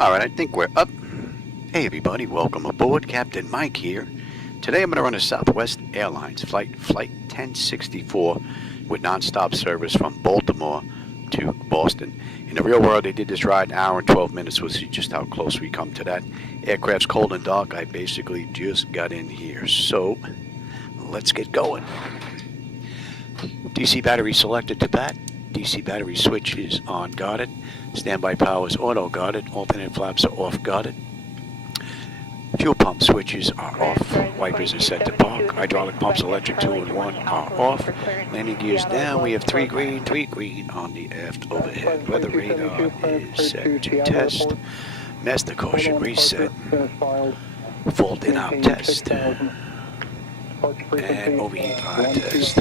Alright, I think we're up. Hey everybody, welcome aboard. Captain Mike here. Today I'm going to run a Southwest Airlines Flight 1064 with nonstop service from Baltimore to Boston. In the real world, they did this ride an hour and 12 minutes. We'll see just how close we come to that. Aircraft's cold and dark. I basically just got in here. So, let's get going. DC battery selected to bat. DC battery switch is on guarded. Standby power is auto guarded. Alternate flaps are off guarded. Fuel pump switches are off. Wipers are set to park. Hydraulic pumps, electric 2 and 1 are off. Landing gears down. We have 3 green on the aft overhead. Weather radar is set to test. Master caution reset. Fault in our test. And overheat on test.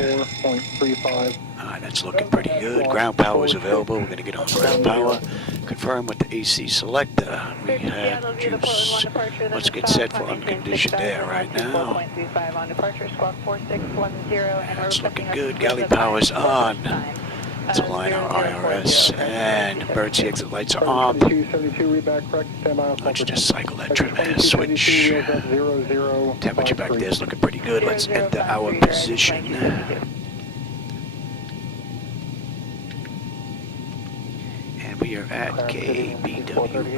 Alright, that's looking pretty good. Ground power is available. We're going to get on ground power. Confirm with the AC selector. We have juice. Let's get set for unconditioned air right now. That's looking good. Galley power's on. Let's align our IRS. And emergency exit lights are on. Let's just cycle that trim and switch. Temperature back there is looking pretty good. Let's enter our position. And we are at KBWI.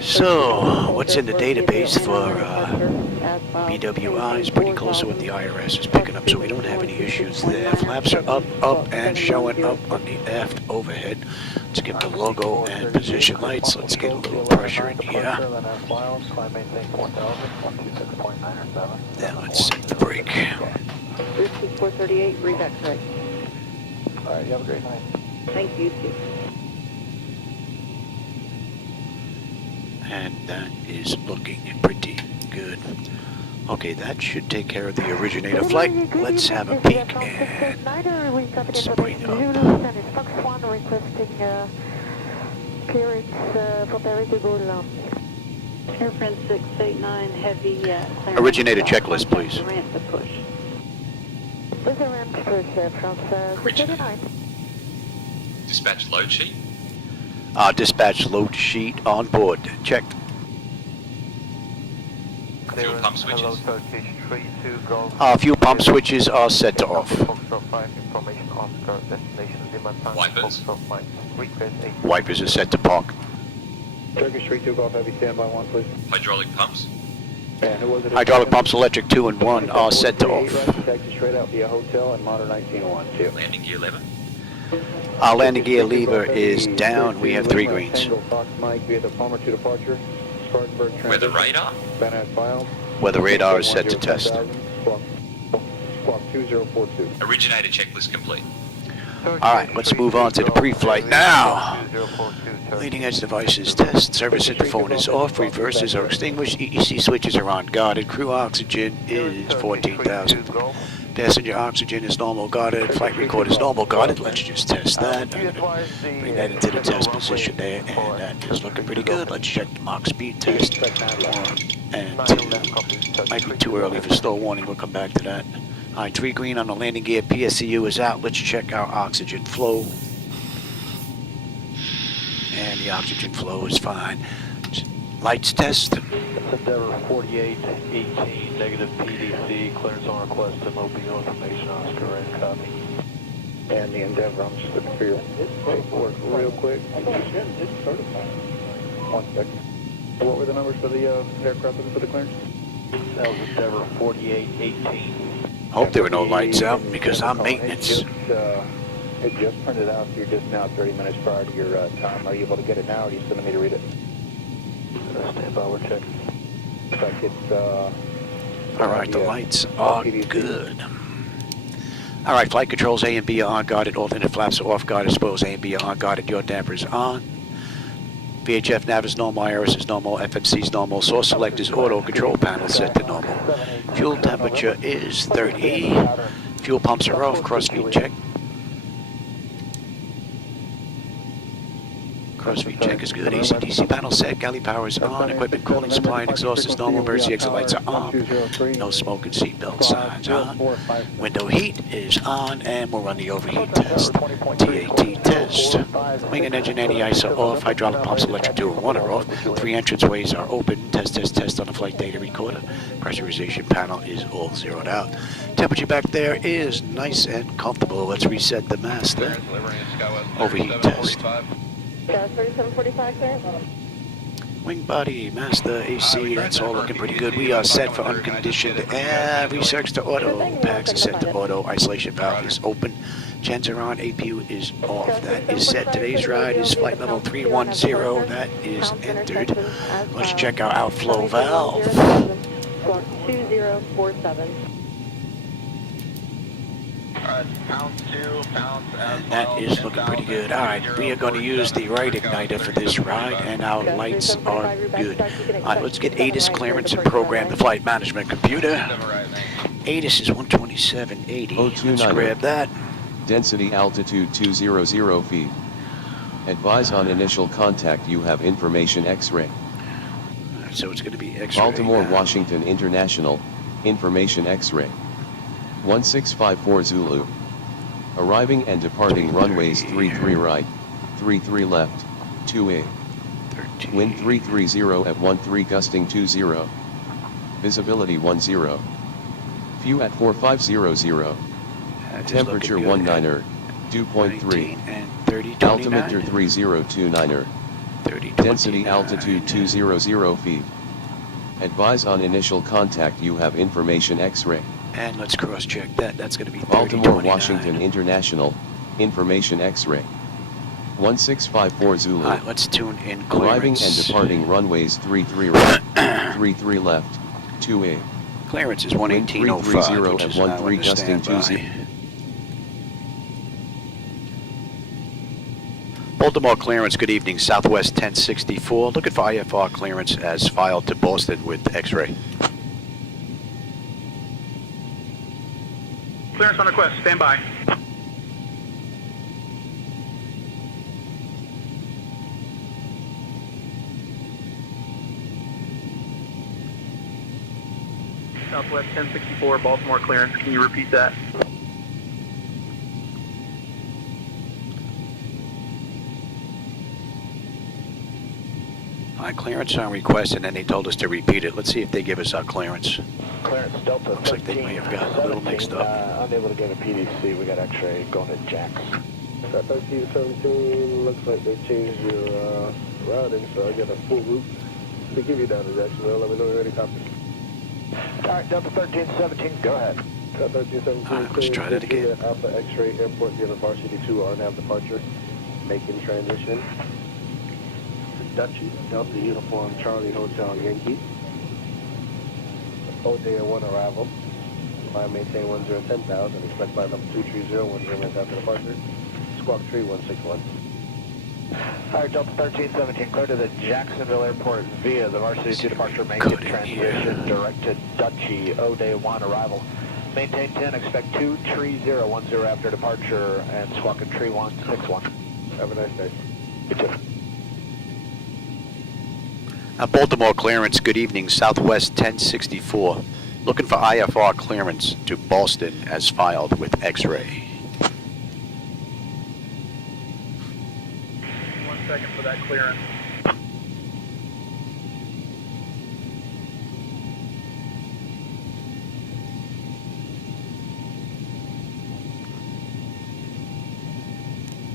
So, what's in the database for BWI is pretty close to what the IRS is picking up, so we don't have any issues there. Flaps are up, and showing up on the aft overhead. Let's get the logo and position lights. Let's get a little pressure in here. Then let's set the brake. 438, read that correct. All right, you have a great night. Thank you, too. And that is looking pretty good. Okay, that should take care of the originator flight. Let's have a peek and let's bring up. Airfront 689 heavy. Originator checklist, please. Ramp to push. Dispatch load sheet. Dispatch load sheet on board. Checked. Fuel pump switches. Fuel pump switches are set to off. Wipers. Wipers are set to park. Turkish 32 Golf Heavy, standby 1, please. Hydraulic pumps. Hydraulic pumps, electric 2 and 1 are set to off. Taxi straight out via hotel and modern 1901, 2. Landing gear lever. Our landing gear lever is down. We have 3 greens. Weather radar. Weather radar is set to test. Originator checklist complete. Alright, let's move on to the pre-flight now. Leading edge devices test. Service interphone is off. Reverses are extinguished. EEC switches are on guarded. Crew oxygen is 14,000. Passenger oxygen is normal guarded. Flight record is normal guarded. Let's just test that. I'm gonna bring that into the test position there, and that is looking pretty good. Let's check the Mach speed test. 1 and 2. Might be too early for stall warning. We'll come back to that. Alright, 3 green on the landing gear. PSCU is out. Let's check our oxygen flow. And the oxygen flow is fine. Lights test. Endeavor 4818, negative PDC, clearance on request to Mobile information, Oscar, and copy. And the Endeavor, I'm just looking for your paperwork real quick. 1 second. What were the numbers for the aircraft for the clearance? That was Endeavor 4818. Hope there were no lights out because I'm maintenance. It just printed out, so you're just now 30 minutes prior to your time. Are you able to get it now, or are you sending me to read it? Stand by, we're checking. Looks like it's, Alright, the lights are good. Alright, flight controls A and B are on guarded. Alternate flaps are off guarded. Spoils A and B are on guarded. Your damper is on. VHF nav is normal. IRS is normal. FMC is normal. Source select is auto. Control panel set to normal. Fuel temperature is 30. Fuel pumps are off. Cross speed check. Crossfeed check is good. ACDC panel set. Galley power is on. Equipment cooling supply and exhaust is normal. Emergency exit lights are on. No smoke and seatbelt signs on. Window heat is on, and we'll run the overheat test. TAT test. Wing and engine anti-ice are off. Hydraulic pumps, electric 2 and 1 are off. 3 entranceways are open. Test, test, test on the flight data recorder. Pressurization panel is all zeroed out. Temperature back there is nice and comfortable. Let's reset the master. Overheat test. 3745, sir. Wing body, master, AC, that's all looking pretty good. We are set for unconditioned research to auto. Packs are set to auto. Isolation valve is open. Gens are on. APU is off. That is set. Today's ride is flight level 310. That is entered. Let's check our outflow valve. Squawk 2047. And that is looking pretty good. Alright, we are going to use the right igniter for this ride, and our lights are good. Alright, let's get ATIS clearance and program the flight management computer. ATIS is 12780. Let's grab that. Density altitude 200 feet. Advise on initial contact you have information X-ray. Alright, so it's going to be X-ray. Baltimore, Washington International, information X-ray. 1654 Zulu. Arriving and departing runways 33 right, 33 left, 2A. Wind 330 at 13 gusting 20. Visibility 10. View at 4500. Temperature 19er, dew point 3. Altimeter 3029er. Density altitude 200 feet. Advise on initial contact you have information X-ray. And let's cross-check that. That's going to be Baltimore, Washington International, information X-ray. 1654 Zulu. Alright, let's tune in clearance. Arriving and departing runways 33 right, 33 left, 2A. Clearance is Wind 11805, which at is now 13 under gusting 20. standby. Baltimore clearance, good evening. Southwest 1064. Looking for IFR clearance as filed to Boston with X-ray. Clearance on request, stand by. Southwest 1064, Baltimore clearance, can you repeat that? Clearance on request, and then they told us to repeat it. Let's see if they give us our clearance. Clearance Delta Looks like they may have gotten a little mixed up. Unable to get a PDC. We got X-ray going at Jacks. 1317, looks like they changed your routing, so I got a full route to give you down to Jacksonville. Let me know you're ready, copy. Alright, Delta 1317, go ahead. Delta 1317, Alright, let's try that again. Alpha X-ray Airport, the other Varsity 2 RNAV departure, making transition. Dutchy, Delta Uniform, Charlie Hotel, Yankee. O'Day 1 arrival. Climb maintain 10,000. Expect flight level 230, 10 minutes after departure. Squawk 3161. Alright, Delta 1317, clear to the Jacksonville Airport via the Varsity 2 departure, maintain transition, direct to Dutchy, O'Day 1 arrival. Maintain 10, expect 23010 after departure, and squawk at 3161. Have a nice day. You too. Baltimore clearance, good evening. Southwest 1064. Looking for IFR clearance to Boston as filed with X-ray. 1 second for that clearance.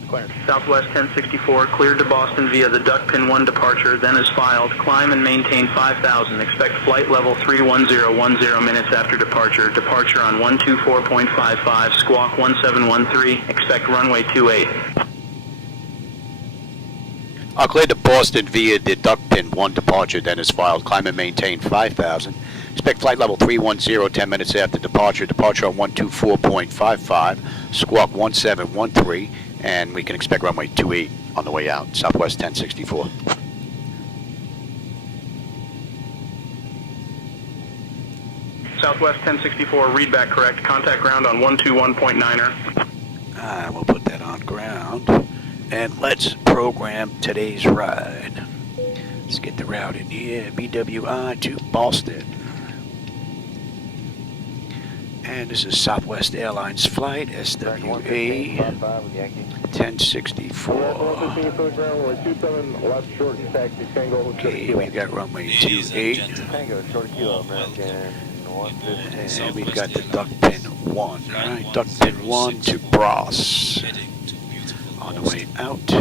Clearance. Southwest 1064, cleared to Boston via the duck pin 1 departure, then is filed. Climb and maintain 5,000. Expect flight level 31010 minutes after departure. Departure on 124.55, squawk 1713. Expect runway 28. I'll clear to Boston via the duck pin 1 departure, then is filed. Climb and maintain 5,000. Expect flight level 310 10 minutes after departure. Departure on 124.55, squawk 1713. And we can expect runway 28 on the way out, Southwest 1064. Southwest 1064, readback correct. Contact ground on 121.9er. We'll put that on ground. And let's program today's ride. Let's get the route in here. BWI to Boston. And this is Southwest Airlines Flight, SWA 1064. Okay, we've got runway 28. And we've got the duck pin 1. Alright, duck pin 1 to Bros. On the way out.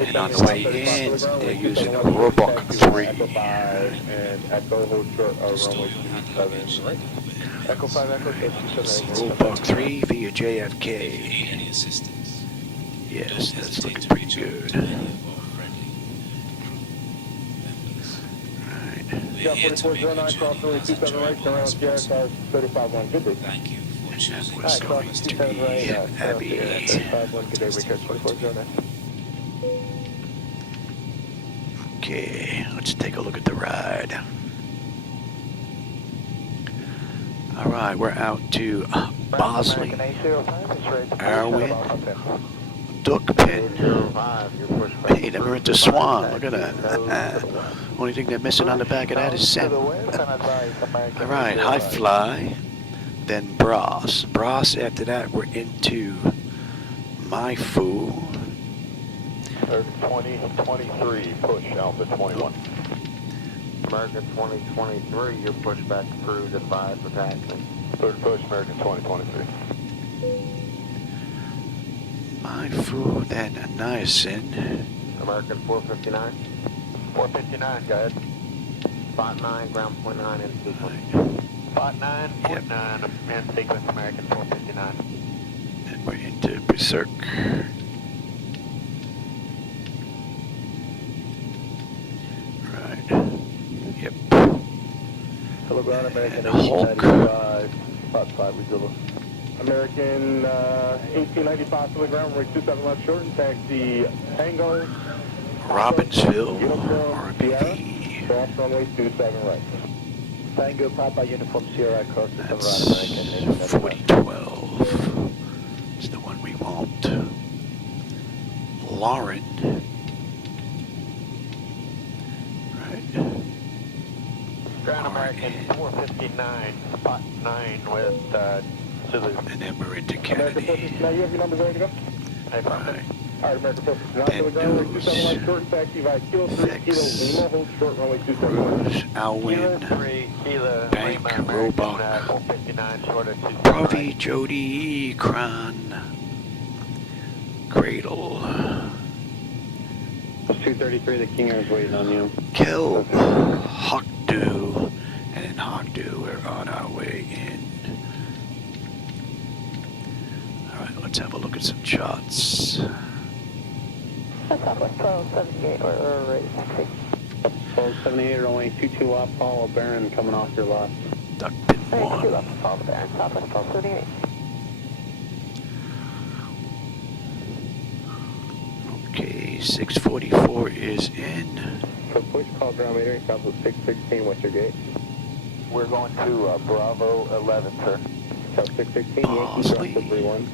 And on the way in, they're using a Roebuck 3. And Echo hold short runway 27. Echo 5 Echo 27. Roebuck 3 via JFK. Yes, that's looking pretty good. Right. Yeah, 4409, cross runway 27 right, turn around JR cars 35-1. Good day. And we're going to be Abbey. 35-1, good day, return 4409. Okay, let's take a look at the ride. Alright, we're out to Bosley, Erwin, Duck Pin. Hey, then we're into Swan. Look at that. Only thing they're missing on the back of that is Sen. Alright, High Fly, then Bros. Bros, after that, we're into My Foo. 2023, push Alpha 21. American 2023, your pushback approved at 5 for taxing. Third push, American 2023. My Foo, then Niacin. American 459. 459, go ahead. Spot 9, ground point 9 in sequence. Spot 9.9, in sequence, American 459. And we're into Berserk. Yep. Hello, ground American Hulk. 1895, spot 5, we go. American 1895 to the ground, runway 27 left short, and taxi Tango. Robbinsville, Uniform Sierra, RBP. cross runway 27 right. Tango Papa Uniform Sierra, cross 27 That's right, American 4012. It's the one we want. Lauren. Ground American 459, spot 9 with Zulu. And then we're into American Kennedy. 459, you have your numbers ready to go? Right. Alright, American 459 to the ground, runway 27 left short, taxi by Kilo 3, Kilo Lima, hold short, runway 27 Rouge, Alwyn, Bank, Roebuck, 459 short at 27 Provi, Jody, Kron, Cradle, 233, the King Air's waiting on you. Kel, Hawkdew, and in Hawkdew we're on our way in. Alright, let's have a look at some shots. Southwest 1278, or ready taxi. 1278, runway 22 up, follow Baron coming off your left. Duck pin 2 1. left, follow the Baron, Southwest 1278. Okay, 644 is in. So push call ground metering, Southwest 616, what's your gate? We're going to Bravo 11, sir. South 616, Yankee, cross the 31.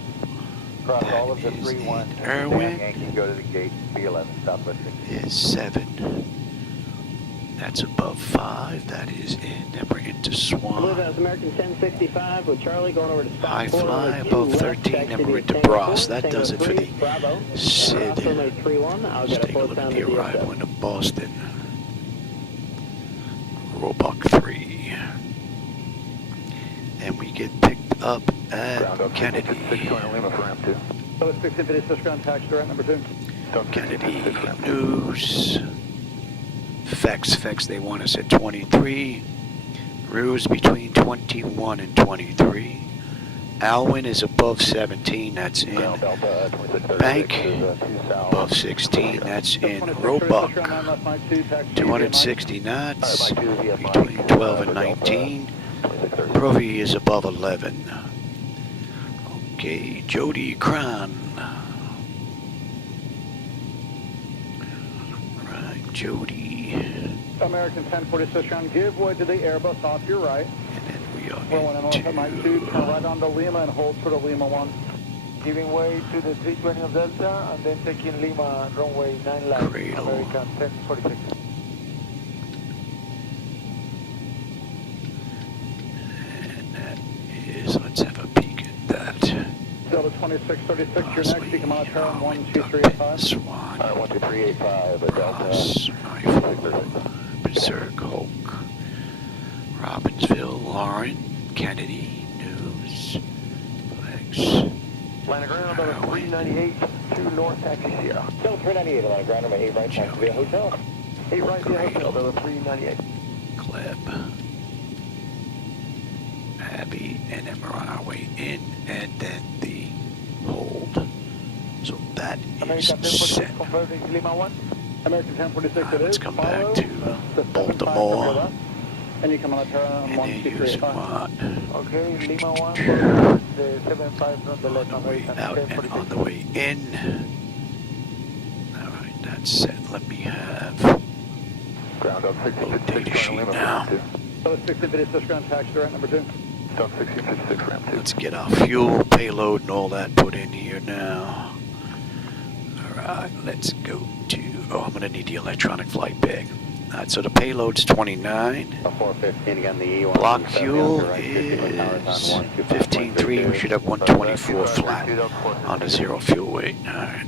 Cross all of the That is 31. in Erwin. Yankee, go to the gate, B11, Southwest 16. Is 7. That's above 5. That is in. Then we're into Swan. That's American 1065 with Charlie going over to spot High 4 fly on the above queue, 13. left, Then we're into taxi to Bros. Tango That does it 4, for the Tango 3, Bravo. Sid. Cross runway 31. I'll Let's get a take a full look down at to the arrival DSF. into Boston. Roebuck 3. And we get picked up at Kennedy. So it's 6 Infinity Ground, taxi direct number 2. Kennedy News. Fex, they want us at 23. Ruse between 21 and 23. Alwyn is above 17, that's in. Bank above 16, that's in. Roebuck 260 knots between 12 and 19. Provi is above 11. Okay, Jody Kron. Right, Jody. American 1046 round, give way to the Airbus off your right. And then we are We're 1 and off at Mike 2, turn right onto Lima and hold for the Lima 1. giving way to the 320 of Delta, and then taking Lima runway 9 left, Cradle. American 1046. And that is, let's have a peek at that. Delta 2636, you're next, Bosley, you come out turn Darwin, 12385. Swan, 12385, Ross, Rifle, Berserk, Hulk, Robbinsville, Lauren, Kennedy, News, Flex, Line of ground over 398 to North Taxi Sierra. Delta 398, line of ground number 8 right, taxi via hotel. 8 right via hotel, Delta 398. Kleb, Abby, and then we're on our way in, and then the hold. So that is American set. 1046 confirming Lima 1. American 1046 it Let's is. come Follow back to the Baltimore. 75 and you come on a turn on And then use 12385. what? Okay, Lima 1, the 75 from the left, On the way American out and 1046. on the way in. Alright, that's set. Let me have Ground up a little data sheet now. So 1656 ground taxi direct number 2. Dump 1656 ramp 2. Let's get our fuel, payload, and all that put in here now. Alright, let's go to... Oh, I'm going to need the electronic flight bag. Alright, so the payload's 29. 415 again, the E1. Block fuel is 15.3. We should have 124 flat on the zero fuel weight. Alright.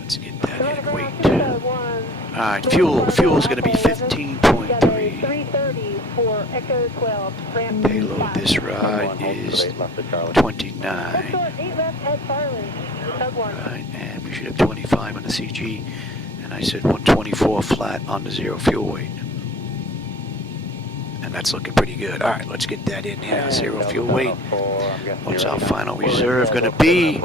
Let's get that in weight. Alright, fuel's going to be 15.3. 330 for Echo 12, ramp Payload this ride is 29. That's 8 left at Farland, Tug 1. Right, and we should have 25 on the CG, and I said 124 flat on the zero fuel weight. And that's looking pretty good. Alright, let's get that in here, zero fuel weight. What's our final reserve going to be?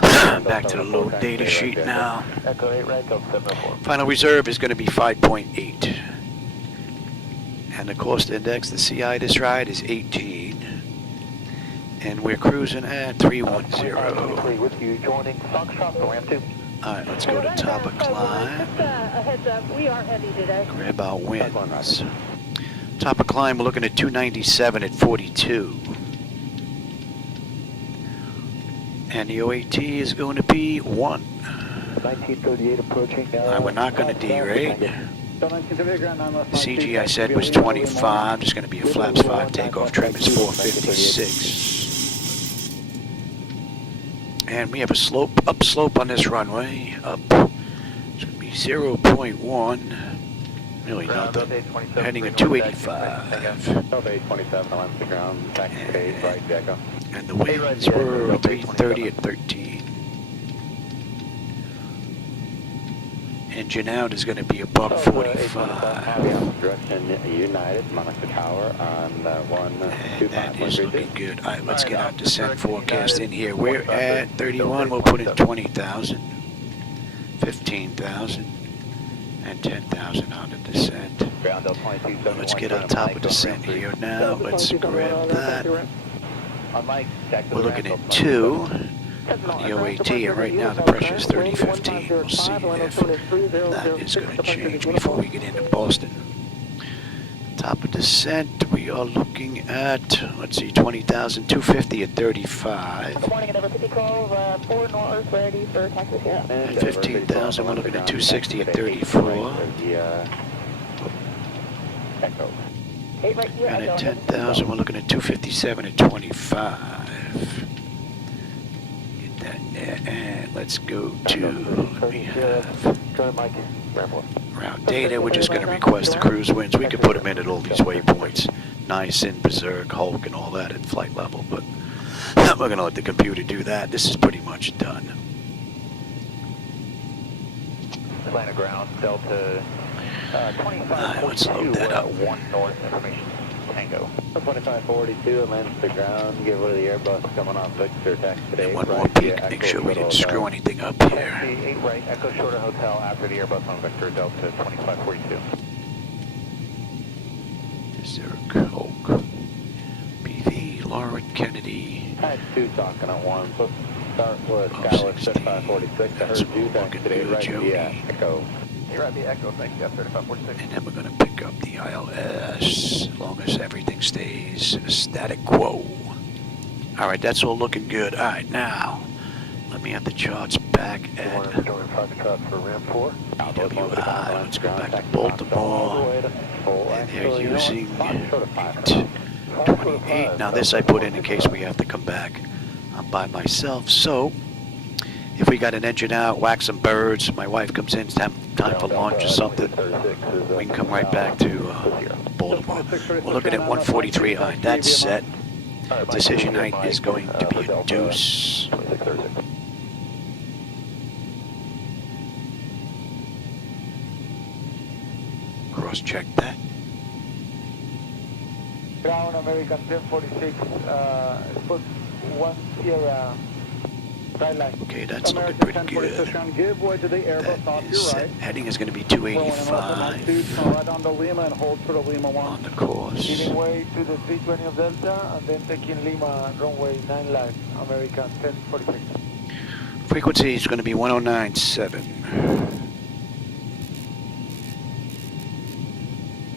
Back to the low data sheet now. Echo 8 right, Delta 704. Final reserve is going to be 5.8. And the cost index, the CI this ride is 18. And we're cruising at 310. With you joining Foxtrot, the ramp 2. Alright, let's go to top of climb. Just a heads up, we are heavy today. Grab our wins. Top of climb, we're looking at 297 at 42. And the OAT is going to be 1. 1938 approaching. We're not going to derate. The CG I said was 25. There's going to be a flaps 5 takeoff trim is 456. And we have a slope, up slope on this runway. Up. It's going to be 0.1. Really nothing. Heading at 285. Delta 827, align the ground, taxi phase, right, Echo. And the winds were 330 at 13. Engine out is going to be above 45. Direction United, Monaco Tower on And that is looking good. All right, let's get our descent forecast in here. We're at 31. We'll put in 20,000, 15,000, and 10,000 on the descent. Let's get on top of descent here now. Let's grab that. We're looking at 2 on the OAT, and right now the pressure is 3015. We'll see if that is going to change before we get into Boston. Top of descent, we are looking at, let's see, 20,000, 250 at 35. Good morning, number 50 call, 4 north, ready for taxi here. And 15,000, we're looking at 260 at 34. Echo. 8 right here, And Echo. at 10,000, we're looking at 257 at 25. Get that in there, and let's go to, let me have Turn Mike, ramp 1. route data. We're just going to request the cruise winds. We could put them in at all these waypoints. Nice in Berserk, Hulk, and all that at flight level, but we're going to let the computer do that. This is pretty much done. Atlanta ground, Delta 25. Let's load that up. 1 north, information, Tango. 2542, lands the ground, get rid of the Airbus coming off Victor, taxi today. And one more peek, make sure we didn't screw anything up here. 8 right, Echo Shorter Hotel after the Airbus on Victor, Delta 2542. Berserk, Hulk, PV, Lauren, Kennedy. I had 2 talking at once. Let's start with Oh, Skyward 60. 7546. I That's heard you all taxi looking today, good, right? Joey. Yeah, Echo. You're at the Echo, thank you, 3546. And then we're going to pick up the ILS, as long as everything stays static quo. All right, that's all looking good. All right, now let me have the charts back at KBWI. Let's go back to Baltimore, and they're using 828. Now this I put in case we have to come back. I'm by myself, so if we got an engine out, whack some birds, my wife comes in, it's time for lunch or something, we can come right back to Baltimore. We're looking at 143. All right, that's set. Decision height is going to be a deuce. Cross-check that. Ground American 1046, spot 1 Sierra, right line. Okay, that's looking pretty good. Give way to the Airbus off your right. Heading is going to be 285 right on the Lima and hold for the Lima 1. on the course. Giving way to the 320 of Delta and then taking Lima runway 9 left, American 1046. Frequency is going to be 109.7.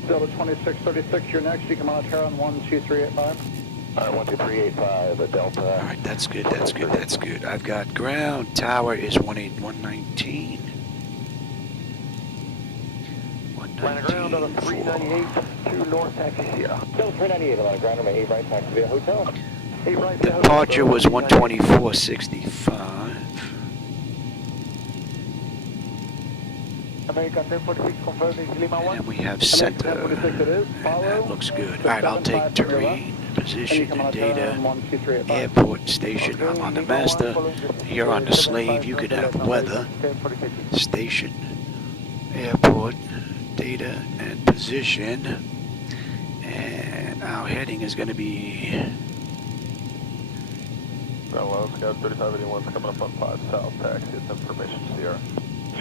Delta 2636, you're next. You come out here on 12385. 12385 at Delta. All right, that's good, that's good, that's good. I've got ground. Tower is 119. Land ground on a 398 to North Taxi Sierra. Delta 398 on ground on 8 right taxi via hotel. 8 right via Departure was 124.65. American 1046 confirming Lima 1. And we have center. And that looks good. All right, I'll take terrain, position, and data, airport, station. I'm on the master. You're on the slave. You could have weather, station, airport, data, and position. And our heading is going to be... Well, Scout 3581 is coming up on 5 South Taxi. It's information Sierra.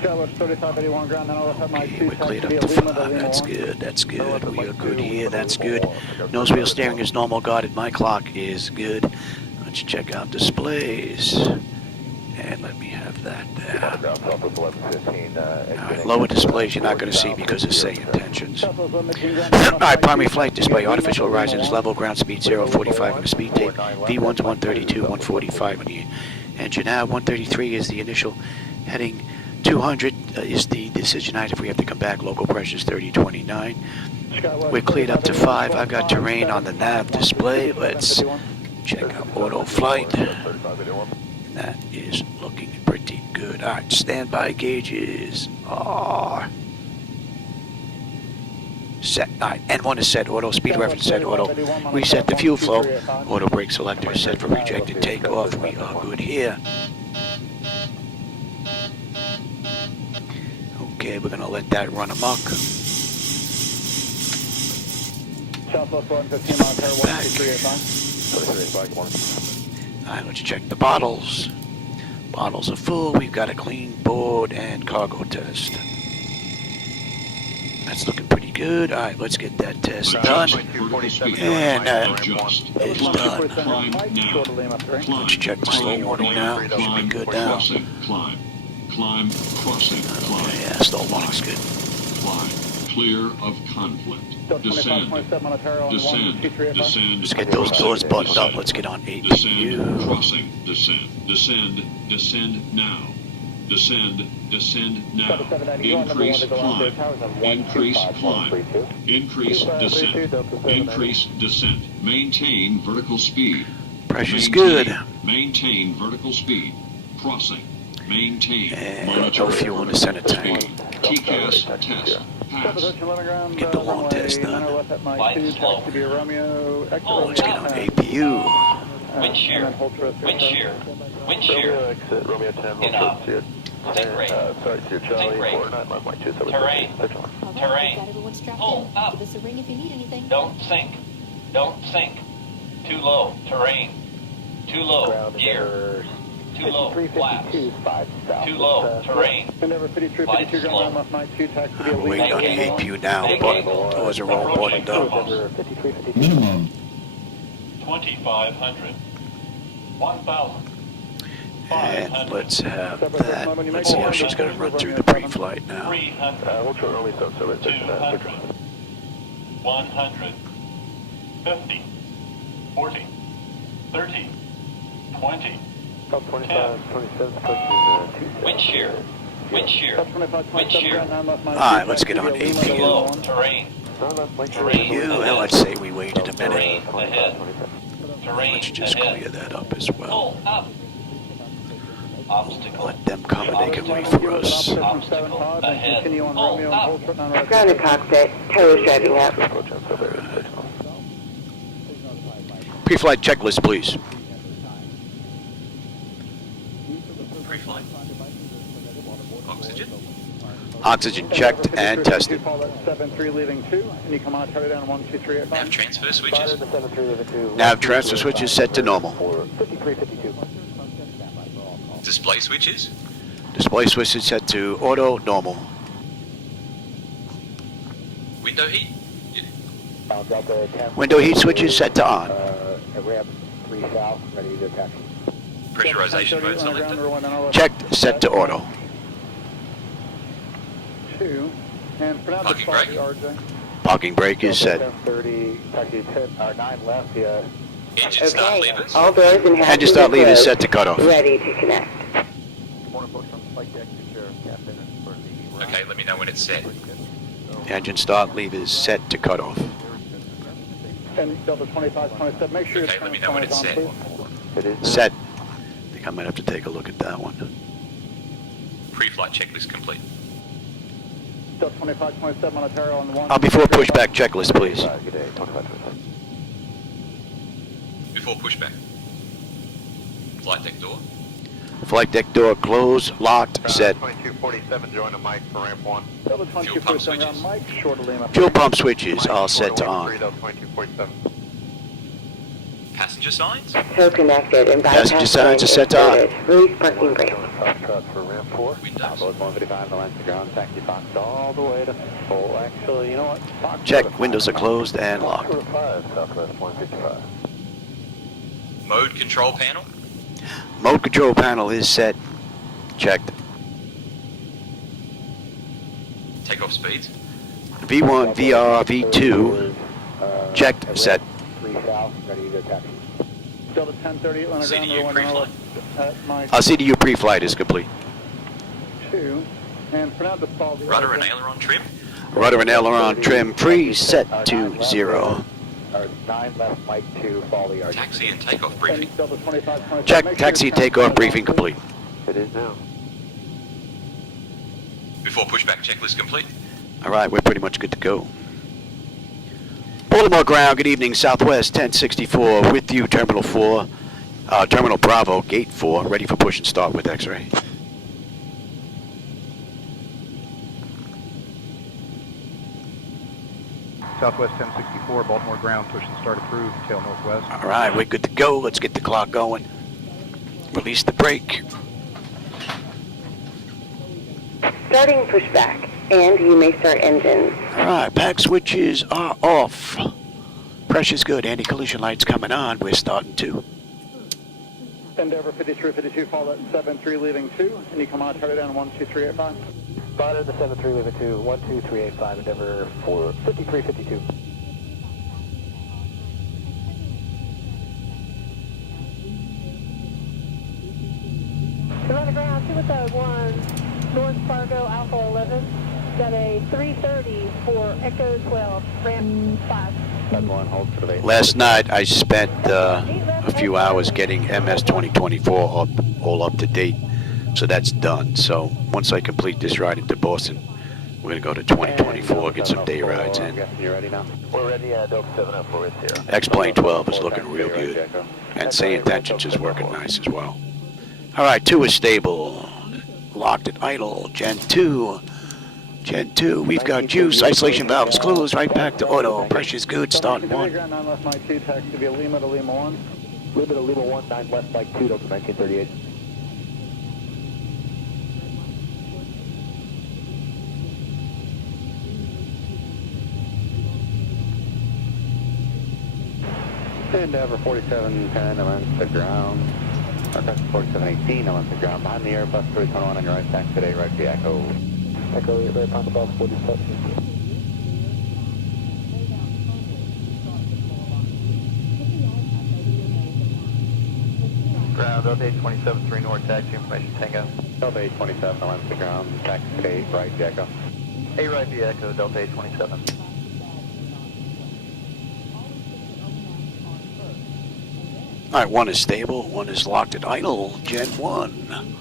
Skywards 3581 ground, then I'll have my Okay, 2 we're cleared taxi up to via Lima 5. Lima That's 1. good, that's good. We are good here, that's good. Nose wheel steering is normal guarded. My clock is good. Let's check out displays. And let me have that there. Alright, lower displays you're not going to see because of SayIntentions. Alright, primary flight display, artificial horizons, level, ground speed 045 on the speed tape. V1's 132, 145 on the engine out. 133 is the initial heading. 200 is the decision height if we have to come back. Local pressure is 3029. We're cleared up to 5. I've got terrain on the nav display. Let's check out auto flight. That is looking pretty good. All right, standby gauges are set. All right, N1 is set. Auto speed reference set. Auto reset the fuel flow. Auto brake selector is set for rejected takeoff. We are good here. Okay, we're gonna let that run amok. Alright, let's check the bottles. Bottles are full. We've got a clean board and cargo test. That's looking pretty good. Alright, let's get that test done. And it's done. Let's check the slow warning now. Should be good now. Climb, crossing, climb. Okay, yeah, slow warning's good. Climb, clear of conflict. Descend, descend, descend. Let's get those doors buttoned up. Let's get on APU. Descend, crossing, descend, descend, descend now. Descend, descend now. Increase climb, increase climb, increase descent, increase descent. Maintain vertical speed. Pressure's good. Maintain vertical speed. Crossing. Maintain. And no fuel in the center tank. TCAS test. Pass. Get the long test done. Light slow. Let's get on APU. Wind shear. Wind shear. Wind shear. Enough. Sink rate. Sink rate. Terrain. Terrain. Pull up. Give us a ring if you need anything. Don't sink. Don't sink. Too low. Terrain. Too low. Gear. Too low. Flaps. Too low. Terrain. Light slow. We're waiting on the APU now. Doors are all buttoned up. Minimum. 2,500. 1,000. And let's have that. Let's see how she's going to run through the pre-flight now. 300. 200. 100. 50. 40. 30. 20. Top 25, 27, pushing Wind shear. Wind shear. Top 25, Wind 27, shear. ground 9 left, Mike. Alright, let's get on Too APU. low. Terrain. Terrain You, ahead. and let's say we waited a Terrain minute. ahead. Terrain Let's just ahead. clear that up as well. Pull up. Obstacle. Let them come and they can wait for us. Obstacle ahead. Continue on Pull Romeo up. and hold short 9 right. Grounded cockpit, tow is driving up. Pre-flight checklist, please. Pre-flight. Oxygen. Oxygen checked and tested. Call that 7-3 leaving 2, and you come on, turn it down 123 Nav transfer switches. Nav transfer switches set to normal. 5352. Display switches. Display switches set to auto normal. Window heat. Delta 10. Window heat switches set to on. Ramp 3 south, ready to taxi. Pressurization mode selected. Checked, set to auto. 2, and for now, Parking just follow brake. the RJ. Parking brake is set. 1030, taxi 10, 9 left, yeah. Engine start Okay, levers. all doors and hatches Engine start are lever is closed. set to cutoff. Ready to connect. Morning, folks, from Flightdeck Solutions, Captain, for the... Okay, let me know when it's set. Engine start lever is set to cutoff. And Delta 25, 27, make sure Okay, your let me know when it's set. please. It is Set. I think I might have to take a look at that one. Pre-flight checklist complete. Delta 25, 27 on Ontario on the 1. Before pushback checklist, please. good day, 25, 27. Before pushback. Flight deck door. Flight deck door closed, locked, set. 2247, join the mic for ramp 1. Delta Fuel pump 22, ground switches. Mike, short of Lima. Fuel pump switches all set to on. 2247. Passenger signs. Tow connected and bypass Passenger signs are set to on. included. Release parking brake. Truck for ramp 4. Windows. Load 155, the line to ground, taxi Fox all the way to full. Actually, you know what? Fox Check, windows are closed and locked. 5, Southwest 155. Mode control panel. Mode control panel is set. Checked. Takeoff speeds. V1, VR, V2. Checked, set. 3 south, ready to taxi. Delta 1038 on the ground, CDU number 1 pre-flight. Mike CDU pre-flight is complete. 2, and for now, just follow the Rudder RJ. and aileron trim. Rudder and aileron trim preset to 0. 9 left, Mike 2, follow the RJ. Taxi and takeoff briefing. And Delta 25, 27, Check, make sure taxi your takeoff count briefing is on, complete. It is now. Before pushback checklist complete. All right, we're pretty much good to go. Baltimore ground, good evening, Southwest 1064 with you, Terminal 4, Terminal Bravo, Gate 4, ready for push and start with X-ray. Southwest 1064, Baltimore ground, push and start approved, tail northwest. All right, we're good to go. Let's get the clock going. Release the brake. Starting pushback, and you may start engines. All right, pack switches are off. Pressure's good. Anti-collision lights coming on. We're starting to. Endeavor 5352, follow that 73 leaving 2, and you come on, turn it down 12385. Spotted the 73 leaving 2, 12385, Endeavor 5352. You're on the ground, 2 North Fargo, Alpha 11. Got a 330 for Echo 12, ramp 5. That's 1, hold for the base. Last night I spent a few hours getting MS 2024 all up to date, so that's done. So once I complete this ride into Boston, we're gonna go to 2024, get some day rides I'm in. guessing you're ready now? We're ready, Delta 704 is here. X-Plane 12 is looking real good, and SayIntentions is working nice as well. All right, 2 is stable, locked at idle. Gen 2. Gen 2, we've got juice, isolation valves closed, right back to auto. Pressure's good, starting 1. Ground 9 left, Mike 2, taxi via Lima to Lima 1. Lima to Lima 1, 9 left, Mike 2, Delta 1938. Endeavor 4710, I'm on the ground. Aircraft 4718, I'm on the ground. Behind the Airbus 321 on your right, taxi today, right to Echo. Echo, you're very possible, 47. Delta 827, 3 North, taxi information, Tango. Delta 827, align to ground, taxi to 8 right, via Echo. 8 right, via Echo, Delta 827. All right, one is stable, one is locked at idle. Gen 1.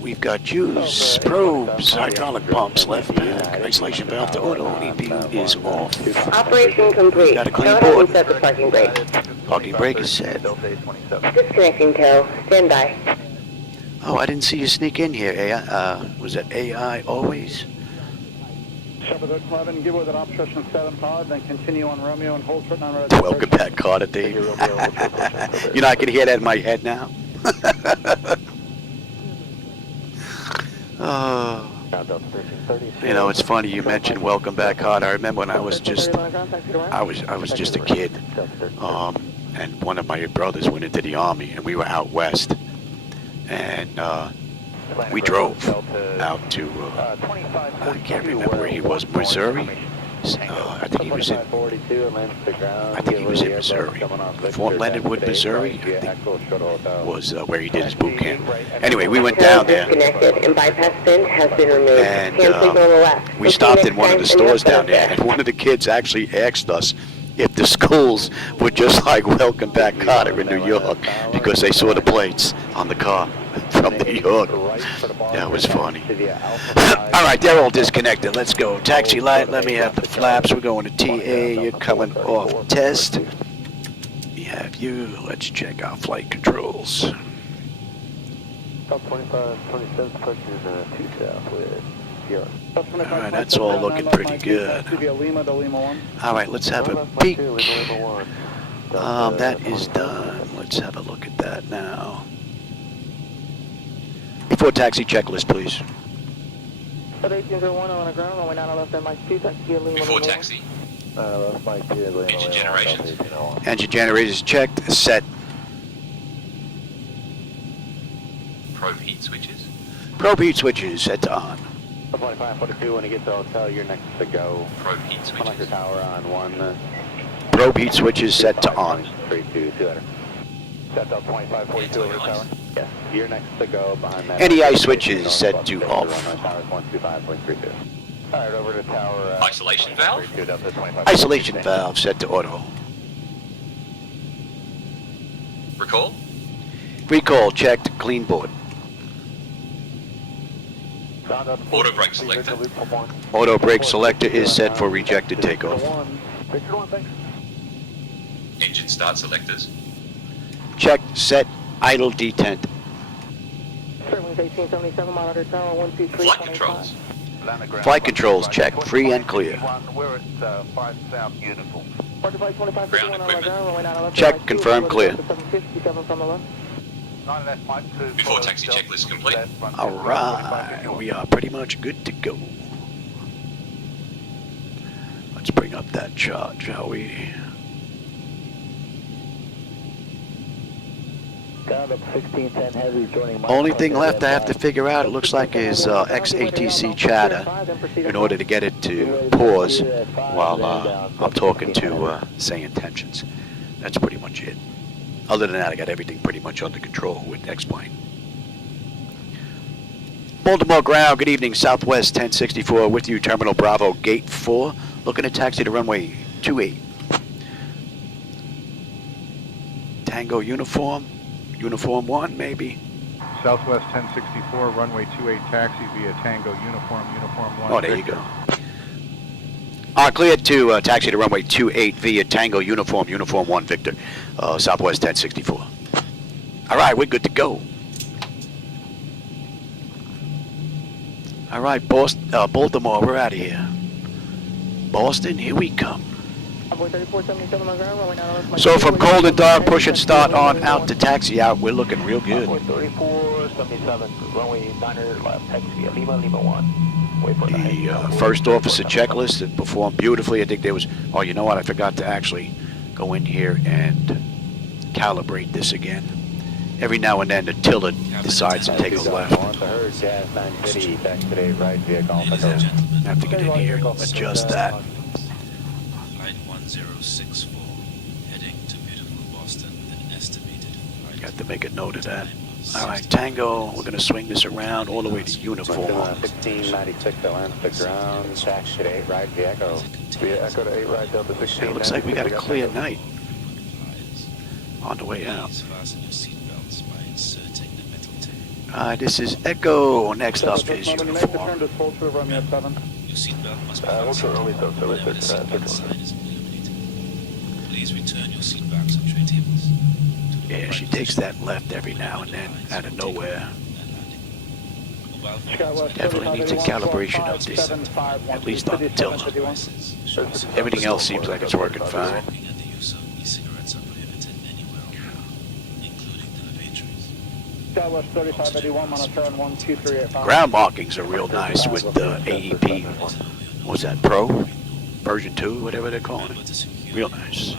We've got juice, probes, hydraulic pumps, left pack, isolation valve to auto, EPU is off. Operation complete. Got a clean Go ahead board. and set the parking brake. Parking brake is set. Disconnecting tow. Stand by. Oh, I didn't see you sneak in here. AI, was that AI always? Shepherd 11, give with an obstruction 7-5, then continue on Romeo and hold short non-red. Welcome back, Carter, Dave. You know, I can hear that in my head now. Oh. You know, it's funny you mentioned welcome back, Carter. I remember when I was just a kid, and one of my brothers went into the Army, and we were out west, and we drove out to, I can't remember where he was, Missouri? I think he was in Missouri. Fort Leonard Wood, Missouri, I think was where he did his boot camp. Anyway, we went down there, Disconnected and bypass bin has been removed. and Hand signal on the left. we stopped in one of the stores down there, and one of the kids actually asked us if the schools were just like Welcome Back Carter in New York, because they saw the plates on the car from New York. That was funny. All right, they're all disconnected. Let's go. Taxi light, let me have the flaps. We're going to TA. You're coming off test. We have you. Let's check our flight controls. Top 25, 27, approaches 2 south with 0. All right, that's all looking pretty good. All right, let's have a peek. That is done. Let's have a look at that now. Before taxi checklist, please. Before taxi. Engine generations. Engine generators checked, set. Probe heat switches. Probe heat switches set to on. 2542, when you get to the hotel, you're next to go. Probe heat Come up your switches. tower on 1. Probe heat switches set to on. 32, Set up 2542 over the tower. Yeah, you're next to go behind that. NEI switches set to off. 125.32. All right, over to tower. Isolation valve. Isolation valve set to auto. Recall. Recall checked, clean board. Auto brake selector. Auto brake selector is set for rejected takeoff. Engine start selectors. Checked, set, idle detent. Flight controls. Flight controls checked, free and clear. We're at 5 South uniform. Ground equipment. Check, confirm, clear. Before taxi checklist complete. All right, we are pretty much good to go. Let's bring up that chart, shall we? Only thing left I have to figure out, it looks like, is X-ATC Chatter in order to get it to pause while I'm talking to SayIntentions. That's pretty much it. Other than that, I got everything pretty much under control with X-Plane. Baltimore ground, good evening, Southwest 1064 with you, Terminal Bravo, Gate 4. Looking to taxi to runway 28. Tango uniform, uniform 1 maybe. Southwest 1064, runway 28 taxi via Tango uniform 1. Oh, there you go. Cleared to taxi to runway 28 via Tango uniform 1 Victor, Southwest 1064. All right, we're good to go. All right, Baltimore, we're out of here. Boston, here we come. So from cold and dark, push and start on out to taxi out, we're looking real good. 3477, runway 9 left, taxi Lima 1. The first officer checklist that performed beautifully. I think there was, oh, you know what? I forgot to actually go in here and calibrate this again. Every now and then the tiller decides to take a left. I have to get in here, adjust that. Flight 1064, heading to beautiful Boston with an estimated flight Got to make a note of that. All right, Tango, we're going to swing this around all the way to uniform. 1696, Atlanta to ground, taxi to 8 right, via Echo. Via Echo to 8 right, Delta 16. It looks like we got a clear night on the way out. This is Echo. Next up is uniform. Yeah, she takes that left every now and then, out of nowhere. Definitely needs a calibration update, at least on the tilt. Everything else seems like it's working fine. Ground markings are real nice with the AEP. What's that, Pro? Version 2, whatever they're calling it. Real nice.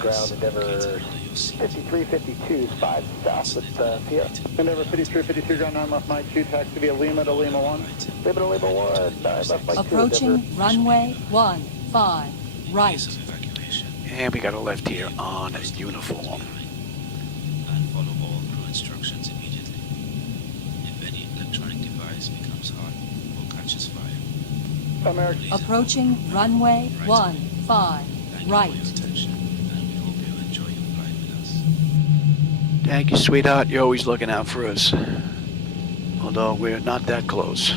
Ground Endeavor 5352, 5 south with Sierra. Endeavor 5352, ground 9 left Mike 2, taxi via Lima to Lima 1. Lima to Lima 1, 9 left Mike 2. Approaching runway 15, right. And we got a left here on uniform. And follow all crew instructions immediately. If any electronic device becomes hot or catches fire. Approaching runway 15, right. Thank you, sweetheart. You're always looking out for us. Although we're not that close.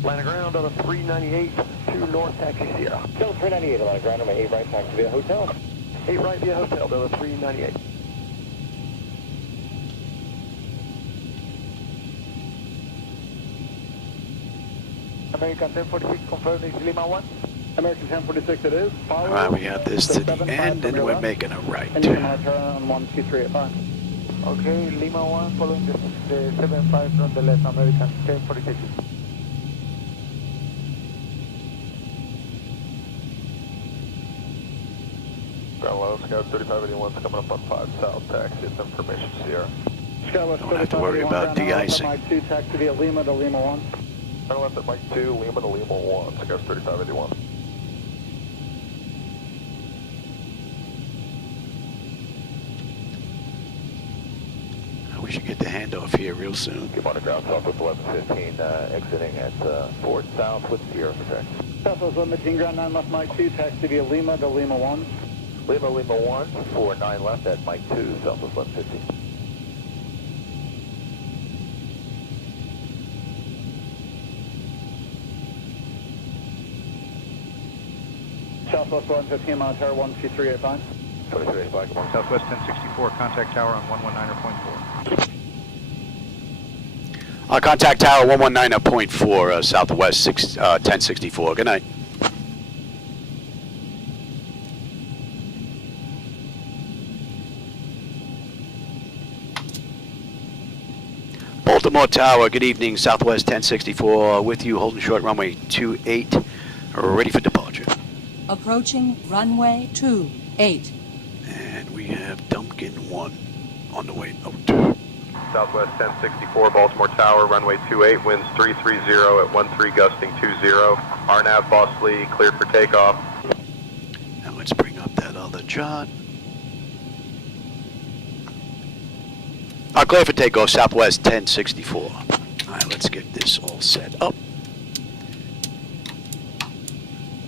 Atlanta ground on a 398 to North Taxi Sierra. Delta 398, Atlanta ground on my 8 right taxi via hotel. 8 right via hotel, Delta 398. American 1046 confirmed is Lima 1. American 1046 it is. All right, we got this to the end, and we're making a right. And you can turn on 12385. Okay, Lima 1 following the 75 from the left, American 1046. Ground level, Scout 3581 is coming up on 5 south, taxi, it's information Sierra. Scout Don't have to worry about de-icing. Mike 2, taxi via Lima to Lima 1. Ground left at Mike 2, Lima to Lima 1, Scout 3581. We should get the handoff here real soon. Keep on the ground, Southwest 1115, exiting at 4 south with Sierra for taxi. Southwest 1115, ground 9 left Mike 2, taxi via Lima to Lima 1. Lima 1, 49 left at Mike 2, Southwest 1115. Southwest 115, Mount Terra 12385. 2385, good morning. Southwest 1064, contact tower on 119.4. Contact tower 119.4, Southwest 1064. Good night. Baltimore Tower, good evening, Southwest 1064, with you, holding short runway 28, ready for departure. Approaching runway 28. And we have Duncan 1 on the way out. Southwest 1064, Baltimore Tower, runway 28, winds 330 at 13 gusting 20. RNAV Boss Lee, cleared for takeoff. Now let's bring up that other chart. Clear for takeoff, Southwest 1064. All right, let's get this all set up.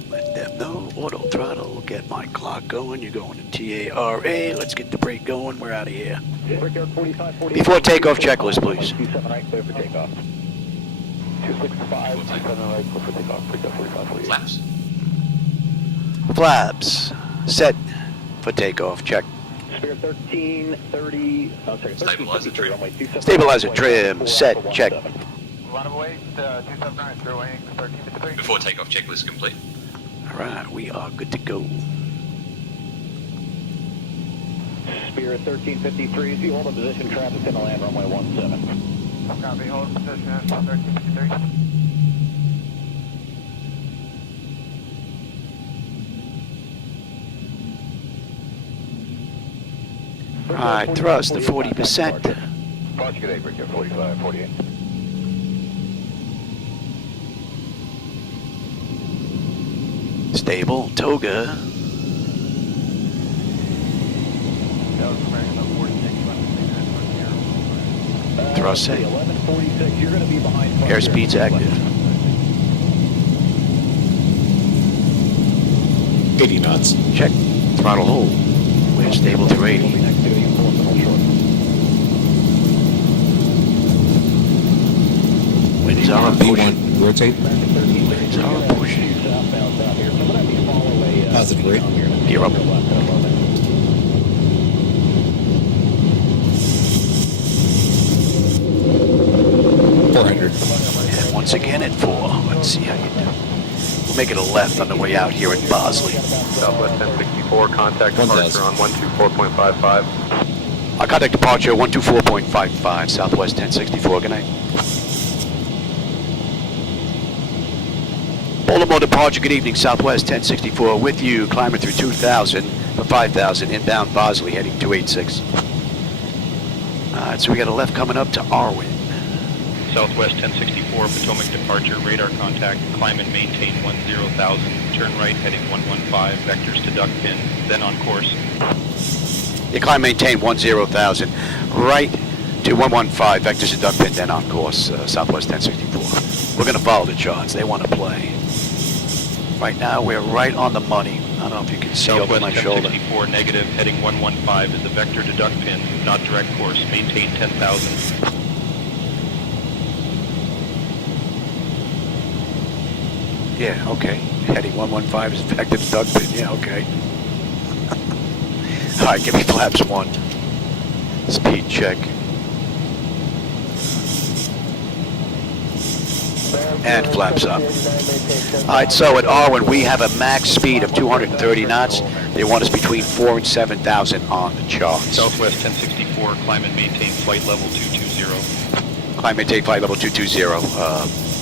Let them know, auto throttle, get my clock going. You're going to TARA. Let's get the brake going. We're out of here. Before takeoff, checklist, please. 27 right, clear for takeoff. 265, 27 right, clear for takeoff. 45, 48. Flaps. Flaps, set for takeoff, check. Spirit 1330, Stabilizer trim. Stabilizer trim, set, check. Runway 279, through wing 1353. Before takeoff, checklist complete. All right, we are good to go. Spirit 1353, if you hold a position, traffic's in the land, runway 17. Copy, hold position, 1353. All right, thrust to 40%. Roger, good day, Bridge 45, 48. Stable, toga, Thrust set. 1146, you're going to be behind. Airspeed's active. 80 knots. Check. Throttle hold. We're stable through 80. Winds are pushing. B1, rotate. Winds are pushing. Positive rate. Gear up. And once again at 4. Let's see how you do. We'll make it a left on the way out here at Bosley. Southwest 1064, contact departure on 124.55. Our contact departure 124.55, Southwest 1064. Good night. Baltimore departure, good evening, Southwest 1064 with you, climbing through 2,000 for 5,000, inbound Bosley, heading 286. Alright, so we got a left coming up to Arwin. Southwest 1064, Potomac departure, radar contact, climb and maintain 10,000, turn right heading 115, vectors to duck pin, then on course. You climb maintain 10,000, right to 115, vectors to duck pin, then on course, Southwest 1064. We're going to follow the charts, they want to play. Right now, we're right on the money. I don't know if you can see over my shoulder. Southwest 1064 negative, heading 115 is the vector to duck pin, not direct course, maintain 10,000. Yeah, okay. Heading 115 is vector to duck pin, yeah, okay. Alright, give me flaps 1. Speed check. And flaps up. Alright, so at Arwin, we have a max speed of 230 knots. They want us between 4,000 and 7,000 on the charts. Southwest 1064, climb and maintain flight level 220. Climb and maintain flight level 220,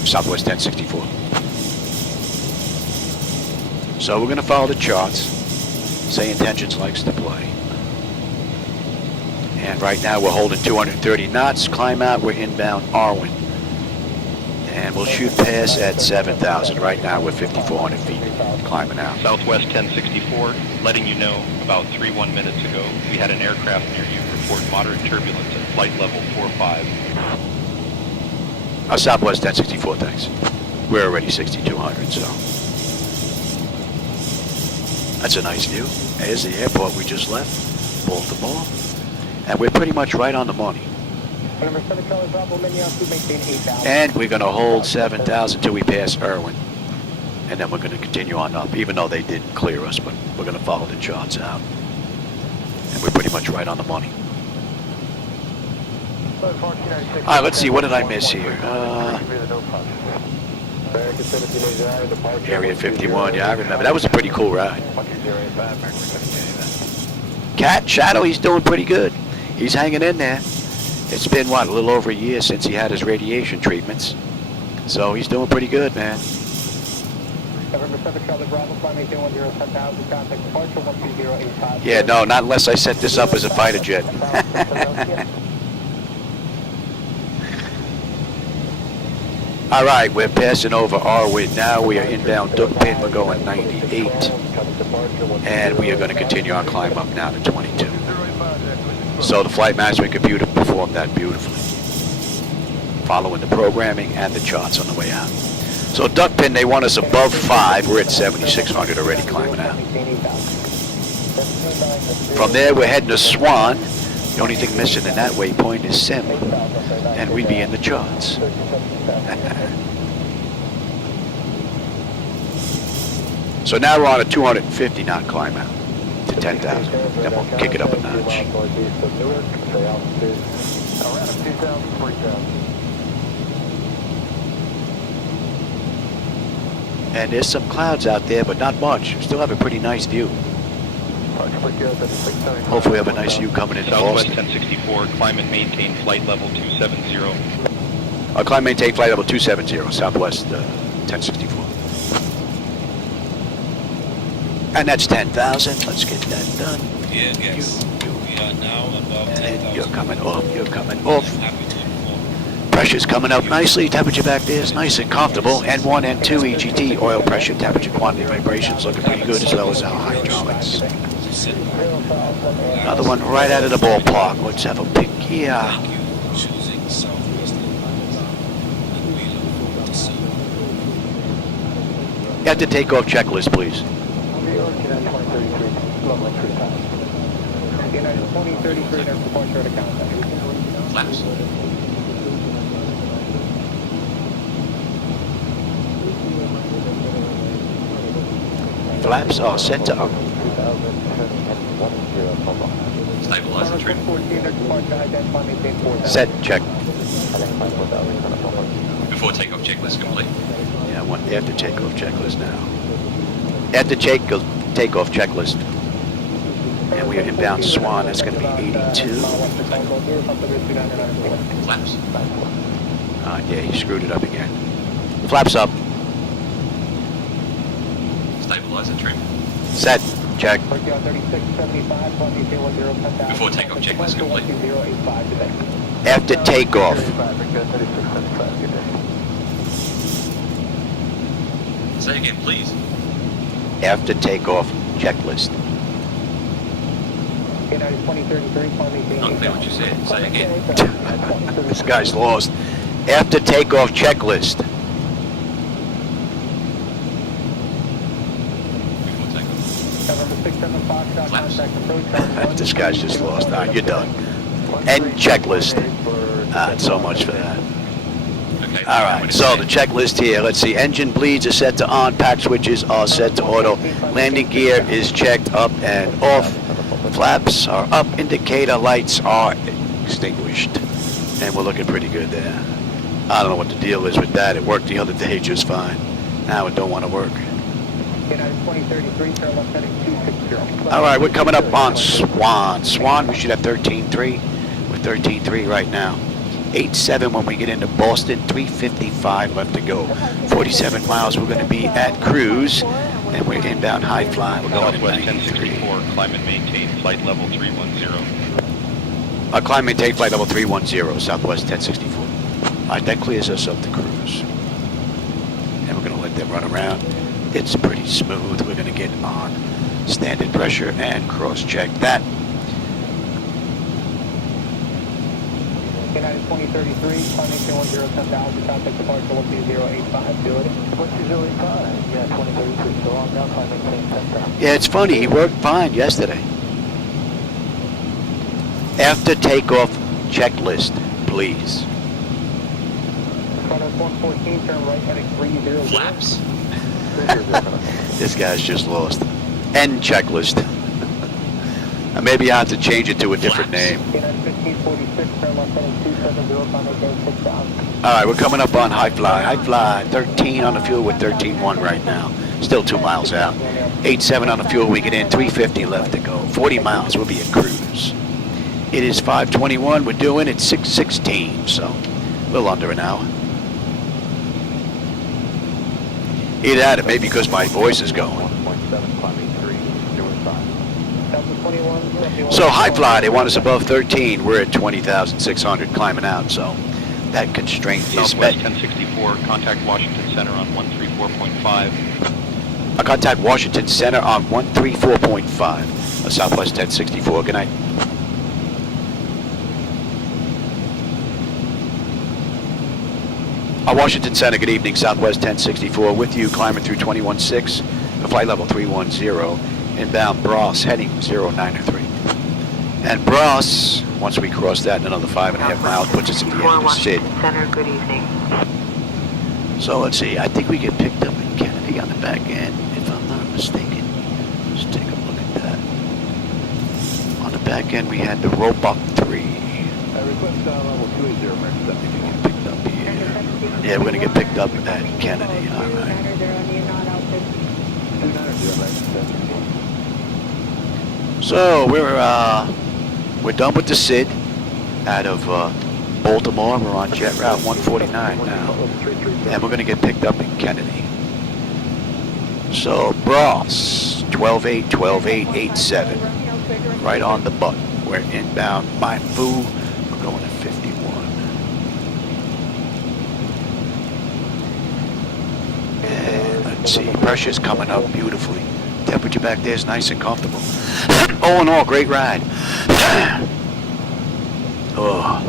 Southwest 1064. So we're going to follow the charts. SayIntentions likes to play. And right now we're holding 230 knots. Climb out, we're inbound Arwin. And we'll shoot past at 7,000. Right now we're 5,400 feet climbing out. Southwest 1064, letting you know, about 3-1 minutes ago, we had an aircraft near you report moderate turbulence at flight level 45. Southwest 1064, thanks. We're already 6,200, so. That's a nice view. There's the airport we just left, Baltimore. And we're pretty much right on the money. And we're going to hold 7,000 till we pass Irwin. And then we're going to continue on up, even though they did clear us, but we're going to follow the charts out. And we're pretty much right on the money. Alright, let's see, what did I miss here? Area 51, yeah, I remember. That was a pretty cool ride. Cat, Shadow, he's doing pretty good. He's hanging in there. It's been, what, a little over a year since he had his radiation treatments. So he's doing pretty good, man. Yeah, no, not unless I set this up as a fighter jet. All right, we're passing over Arwin now. We are inbound duck pin. We're going 98. And we are going to continue our climb up now to 22. So the flight management computer performed that beautifully, following the programming and the charts on the way out. So duck pin, they want us above 5. We're at 7,600 already climbing out. From there, we're heading to Swan. The only thing missing in that waypoint is Sim, and we'd be in the charts. So now we're on a 250 knot climb out to 10,000. Then we'll kick it up a notch. And there's some clouds out there, but not much. We still have a pretty nice view. Hopefully we have a nice view coming into Southwest Boston. 1064, climb and maintain flight level 270. Climb maintain flight level 270, Southwest 1064. And that's 10,000. Let's get that done. Yeah, yes. We are now above 10,000. You're coming off, you're coming off. Pressure's coming up nicely. Temperature back there is nice and comfortable. N1, N2, EGT, oil pressure, temperature, quantity, vibrations looking pretty good, as well as our hydraulics. Another one right out of the ballpark. Let's have a pick here. Thank you for choosing Southwest Airlines, and we look forward to seeing you. You have to take off checklist, please. United 2033, their departure to contact. Flaps. Flaps are set to up. Stabilize and trim. Set, check. Before takeoff checklist complete. Yeah, one after takeoff checklist now. After takeoff checklist. And we are inbound Swan, that's going to be 82. Flaps. Yeah, he screwed it up again. Flaps up. Stabilize and trim. Set, check. Before takeoff checklist complete. After takeoff. Say again, please. After takeoff checklist. Not clear what you said. Say again. This guy's lost. After takeoff checklist. Before takeoff. Flaps. This guy's just lost. All right, you're done. End checklist. So much for that. Okay. All right, so the checklist here. Let's see. Engine bleeds are set to on. Pack switches are set to auto. Landing gear is checked up and off. Flaps are up. Indicator lights are extinguished. And we're looking pretty good there. I don't know what the deal is with that. It worked the other day just fine. Now it don't want to work. All right, we're coming up on Swan. Swan, we should have 13.3. We're 13.3 right now. 8.7 when we get into Boston. 3:55 left to go. 47 miles. We're going to be at cruise. And we're inbound high fly. We're going Southwest at 1064, climb and maintain flight level 310. Climb and maintain flight level 310, Southwest 1064. All right, that clears us up to cruise. And we're going to let them run around. It's pretty smooth. We're going to get on standard pressure and cross-check that. United 2033, climbing 1010,000, contact departure 12085, do it. 12085, yeah, 2033, so long now, climbing 10,000. Yeah, it's funny. He worked fine yesterday. After takeoff checklist, please. Front of 114, turn right, heading 300. Flaps. This guy's just lost. End checklist. Maybe I have to change it to a different name. All right, we're coming up on high fly. High fly, 13 on the fuel with 13.1 right now. Still 2 miles out. 8.7 on the fuel, we get in, 350 left to go. 40 miles, we'll be at cruise. It is 5:21, we're doing it 6:16, so a little under an hour. Either that, it may be because my voice is going. So high fly, they want us above 13. We're at 20,600 climbing out, so that constraint is Southwest met. 1064, contact Washington Center on 134.5. Contact Washington Center on 134.5. Southwest 1064, good night. Washington Center, good evening, Southwest 1064 with you, climbing through 21.6, the flight level 310, inbound Bross, heading 093. And Bross, once we cross that in another 5.5 miles, puts us at the end of Sid. Center, good evening. So let's see, I think we get picked up in Kennedy on the back end, if I'm not mistaken. Let's take a look at that. On the back end, we had the Robot 3. Picked up here. Yeah, we're going to get picked up at Kennedy, all right. So we're done with the SID out of Baltimore. We're on jet route 149 now, and we're going to get picked up in Kennedy. So Bross 12.8, 12.8, 8.7, right on the button. We're inbound Mindfu. We're going to 51. And let's see, pressure's coming up beautifully. Temperature back there is nice and comfortable. All in all, great ride. Oh.